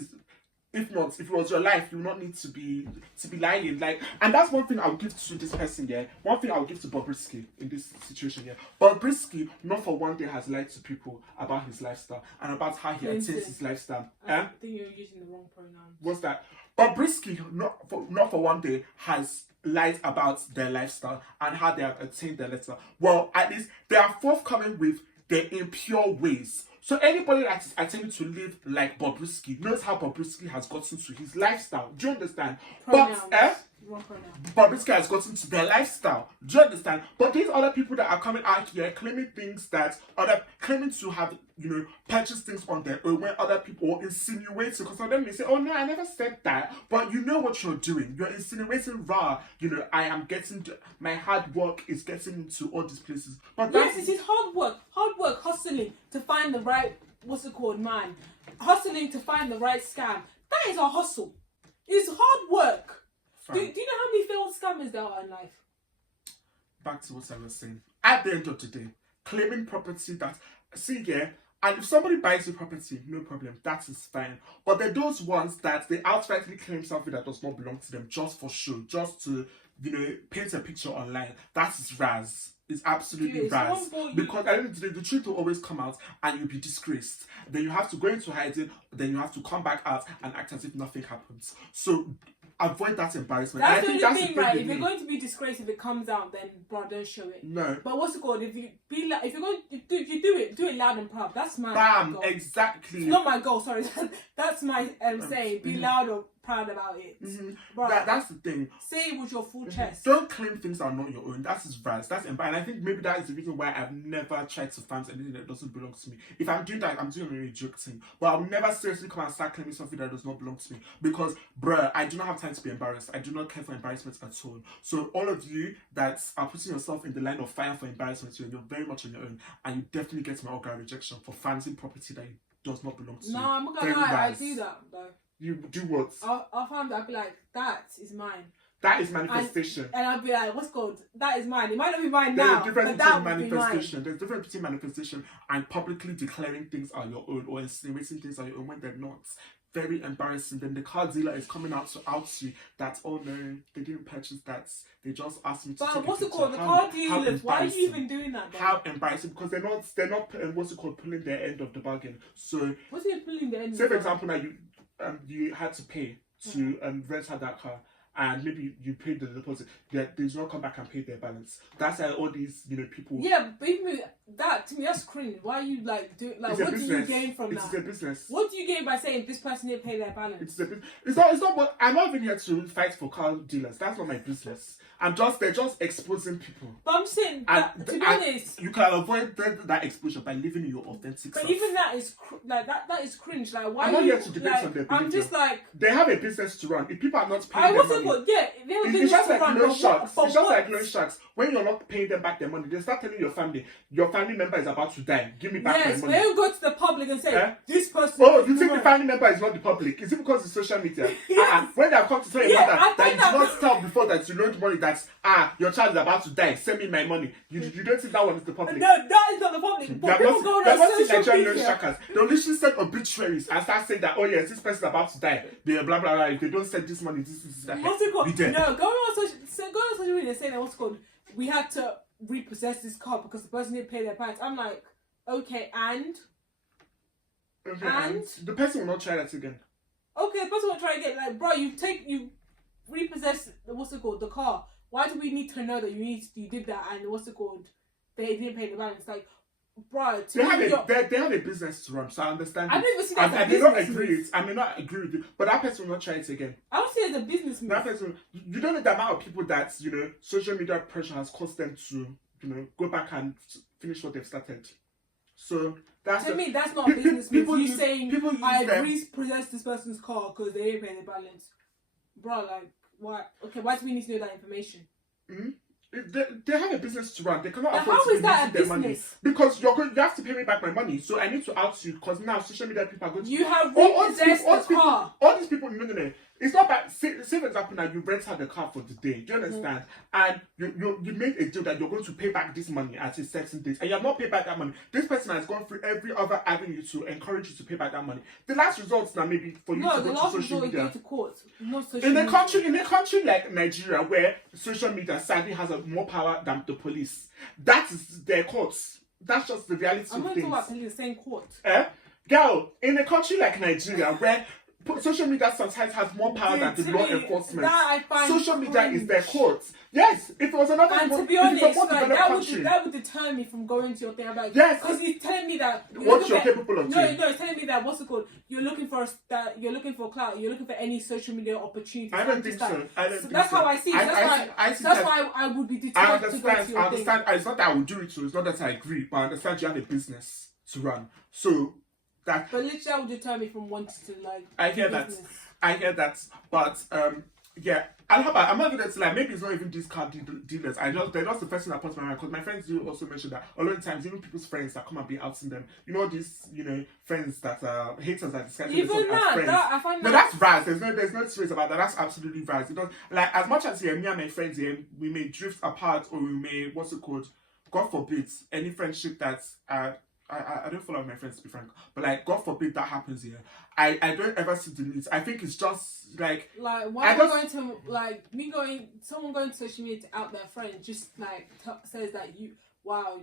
if it was your life, you would not need to be lying. Like, and that's one thing I'll give to this person, yeah. One thing I'll give to Bobrisky in this situation, yeah. Bobrisky, not for one day, has lied to people about his lifestyle and about how he attains his lifestyle. I think you're using the wrong pronoun. What's that? Bobrisky, not for one day, has lied about their lifestyle and how they have attained their lifestyle. Well, at least they are forthcoming with their impure ways. So anybody that is attempting to live like Bobrisky knows how Bobrisky has gotten to his lifestyle. Do you understand? Pronouns. Bobrisky has gotten to their lifestyle. Do you understand? But these other people that are coming out here claiming things that claiming to have purchased things on their own, when other people are insinuating, because some of them may say, oh no, I never said that, but you know what you're doing. You're insinuating I am getting my hard work is getting into all these places. But yes, it is hard work, hustling to find the right man, hustling to find the right scam. That is a hustle. It's hard work. Do you know how many failed scammers there are in life? Back to what I was saying. At the end of the day, claiming property and if somebody buys your property, no problem, that is fine. But there are those ones that they outrightly claim something that does not belong to them just for show, just to paint a picture online. That is Raz. It's absolutely Dude, rise. someone bought you- Because at the end of the day, the truth will always come out and you'll be disgraced. Then you have to go into hiding, then you have to come back out and act as if nothing happens. So avoid that embarrassment. That's And the I think only that's thing, the right? thing If with you're me. going to be disgraced, if it comes out, then bro, don't show it. No. But what's it called? If you be like, if you're going, if you do it loud and proud. That's my Bam! goal. Exactly. It's not my goal. Sorry, that's my saying. Be loud or proud about it. Bruh, That's the thing. say it with your full chest. Don't claim things that are not your own. That's his rights. That's and I think maybe that is the reason why I've never tried to find anything that doesn't belong to me. If I'm doing that, I'm doing a really joke thing. But I'll never seriously come and start claiming something that does not belong to me. Because, bruh, I do not have time to be embarrassed. I do not care for embarrassment at all. So all of you that are putting yourself in the line of fire for embarrassment, you're very much on your own. And you definitely get my organ rejection for fancying property that does not belong to you. No, I'm not gonna Very lie. I nice. do that though. You do what? I'll find that. I'll be like, that is mine. That is manifestation. And I'll be like, what's called? That is mine. It might not be mine There's now, a difference but that between would be mine. manifestation. There's a difference between manifestation and publicly declaring things are your own or insinuating things are your own when they're not. Very embarrassing. Then the car dealer is coming out to out you that, oh no, they didn't purchase that. They just asked me to take But a what's it picture. called? The How- car how dealers. Why are you embarrassing. even doing that? Though? How embarrassing, because they're not what's it called, pulling their end of the bargain. So What's it pulling the end? say for example now you had to pay to rent out that car, and maybe you paid the deposit, they do not come back and pay their balance. That's how all these people. Yeah, but even that to me that's cringe. Why are you like doing like? It's a What do you business. gain from It's that? a business. What do you gain by saying this person didn't pay their balance? It's a business. It's not what I'm not even here to fight for car dealers. That's not my business. They're just exposing people. But I'm saying that, to be honest, you can avoid that exposure by living in your authentic but self. even that is like that is cringe. Like why? I'm not you, here to debate like, on their I'm behavior. just like. They have a business to run. If people are not paying I their what's it money, called? Yeah, they have a it's business just to like run, loan but sharks. what- It's just what- like loan sharks. When you're not paying them back their money, they start telling your family member is about to die. Give me back Yes, my but money. they don't go to the public and say Eh? this person. Oh, you think the family member is not the public? Is it because it's social media? Yes. When they have come to tell your Yeah, mother I that you find that- did not tell before that you loaned money, that your child is about to die, send me my money. You don't think that one is the public? No, that is not the public. They But have people not go they have on not seen social Nigerian loan media. sharkers. They'll literally send obituaries and start saying that, oh yes, this person is about to die. They blah blah blah. If they don't send this money, this is that. What's it called? Be dead. No, go on social media and say that what's it called. We had to repossess this car because the person didn't pay their price. I'm like, okay, and Okay, And? the person will not try that again. okay, the person will try again. Like, bro, you repossess what's it called, the car. Why do we need to know that you did that and what's it called? They didn't pay the balance. Like, bro, They have a business to run, so I understand. I it. don't even see that as a I may not business agree. move. I may not agree with it, but that person will not try it again. I don't see it as a business move. That person, you don't know the amount of people that social media pressure has caused them to go back and finish what they've started. So that's To me, that's not a business move. You saying people use I them. repossessed this person's car because they didn't pay the balance, bro. Like, why? Okay, why do we need to know that information? They have a business to run. They cannot Now, afford how to is be that a losing their money business? because you have to pay me back my money. So I need to out you because now social media people are going to. You have all these repossessed people- the car. All these people, no. It's not bad. Say for example, now you rent out the car for the day. Do you understand? And you made a deal that you're going to pay back this money at a certain date, and you have not paid back that money. This person has gone through every other avenue to encourage you to pay back that money. The last result now maybe for you No, to the go last to social resort is media. go to court, not social In a media. country like Nigeria, where social media sadly has more power than the police, that is their courts. That's just the reality I'm of not things. talking about police, saying court. Girl, in a country like Nigeria, where social media sometimes has more power than the To law me, enforcement, that I find social media is cringe. their courts. Yes, if it was another, And to be if it's a honest, more like, developed country, that would deter me from going to your thing. I'm like, Yes. because he's telling me that what you're capable of doing. No, he's telling me that what's it called? You're looking for clout. You're looking for any social media opportunity. I don't think so. That's how I see it. That's why I would be I deterred to go to understand. your I thing. understand. It's not that I would do it, so it's not that I agree, but I understand you have a business to run. So that But literally, that would deter me from wanting to like. I hear do that. business. I hear that, but yeah, I'm not even to like maybe it's not even these car dealers. They're just the first thing that pops my mind because my friends do also mention that a lot of times even people's friends that come and be outing them. These friends that are haters that discuss Even themselves as friends. that I find No, that. that's right. There's no space about that. That's absolutely right. It does, like as much as me and my friends we may drift apart or we may God forbid any friendship that I don't follow my friends to be frank, but like God forbid that happens here. I don't ever see the needs. I think it's just like why am I going to someone going to social media to out their friend just like says that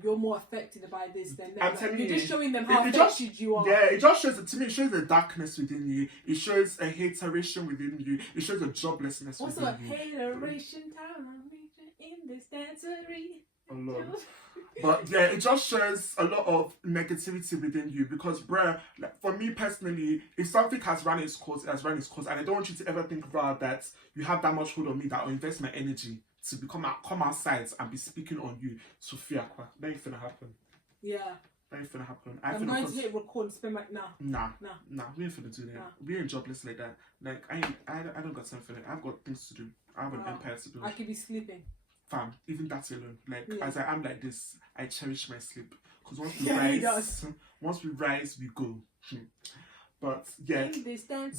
you're more affected by this than them. I'm telling you're you, just showing them how affected you are. Yeah, it just shows, to me, it shows the darkness within you. It shows a hateration within you. It shows a joblessness within you. Also, hateration time in this dancery. Oh Lord. But yeah, it just shows a lot of negativity within you because, bruh, like, for me personally, if something has run its course, it has run its course, and I don't want you to ever think about that you have that much hold on me that I'll invest my energy to come outside and be speaking on you. Sophia, that ain't finna happen. Yeah. That ain't finna happen. I'm going to hit record and spend my Nah, we ain't finna do that. Nah. We ain't jobless like that. Like I don't got time for that. I've got things to do. I have an empire to build. I could be sleeping. Fam, even that alone. Like as I am like this, I cherish my sleep. Because once we rise, we go. But yeah,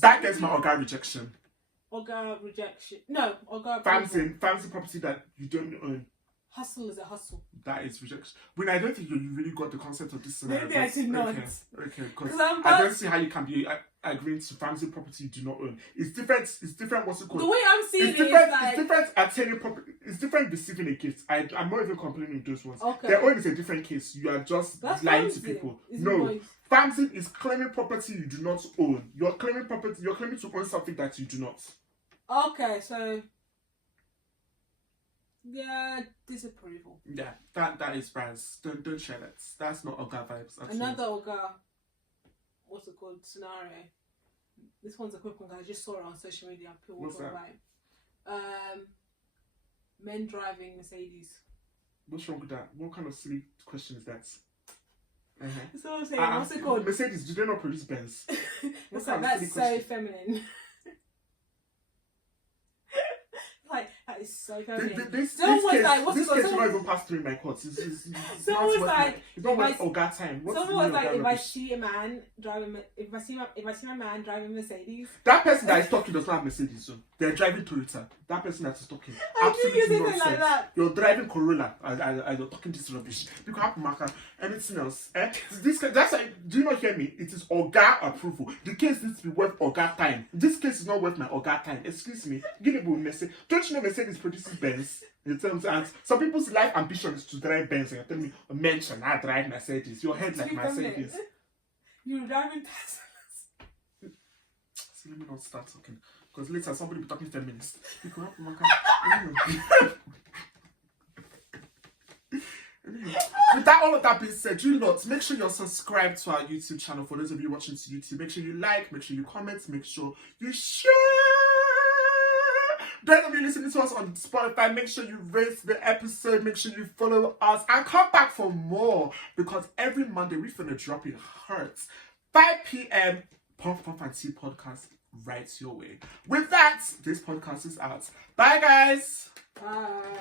that gets my Oga rejection. Oga rejection. No, Oga. Fancy property that you don't own. Hustle is a hustle. That is rejection. When I don't think you really got the concept of this scenario. Maybe I did not. Okay, because I don't see how you can be agreeing to fancy property you do not own. It's different. What's it called? The way I'm seeing it's it different, is like... It's different attaining property. It's different receiving a gift. I'm not even complaining with those ones. Okay. Their own is a different case. You are just lying to people. No. Fancy is claiming property you do not own. You're claiming property. You're claiming to own something that you do not. Okay, so... Yeah, disapproval. Yeah, that is Braz. Don't share that. That's not Oga vibes. Another Oga, what's it called, scenario. This one's a quick one. I just saw it on social media. People what's that? Men driving Mercedes. What's wrong with that? What kind of silly question is that? So I'm saying, what's it called? Mercedes, do they not produce Benz? That's so feminine. Like, that is so feminine. This case not even passed through my courts. It's not worth Oga time. Someone was like, if I see a man driving Mercedes, that person that is talking does not have Mercedes, so they're driving Toyota. That person that is talking, absolutely nonsense. Like that. You're driving Corolla as you're talking this rubbish. You can have Marker, anything else. That's why, do you not hear me? It is Oga approval. The case needs to be worth Oga time. This case is not worth my Oga time. Excuse me. Give me a message. Don't you know Mercedes produces Benz? In terms of, some people's life ambition is to drive Benz, and you're telling me, mention, I drive Mercedes. Your head like Mercedes. You're driving Teslas. So let me not start talking. Because later somebody will be talking feminist. You can with that, all of that being said, do not make sure you're subscribed to our YouTube channel. For those of you watching to YouTube, make sure you like, make sure you comment, make sure you share. Those of you listening to us on Spotify, make sure you rate the episode, make sure you follow us, and come back for more, because every Monday we're finna drop it hurts. 5 p.m. Puffpuffandteapodcast right your way. With that, this podcast is out. Bye, guys. Bye.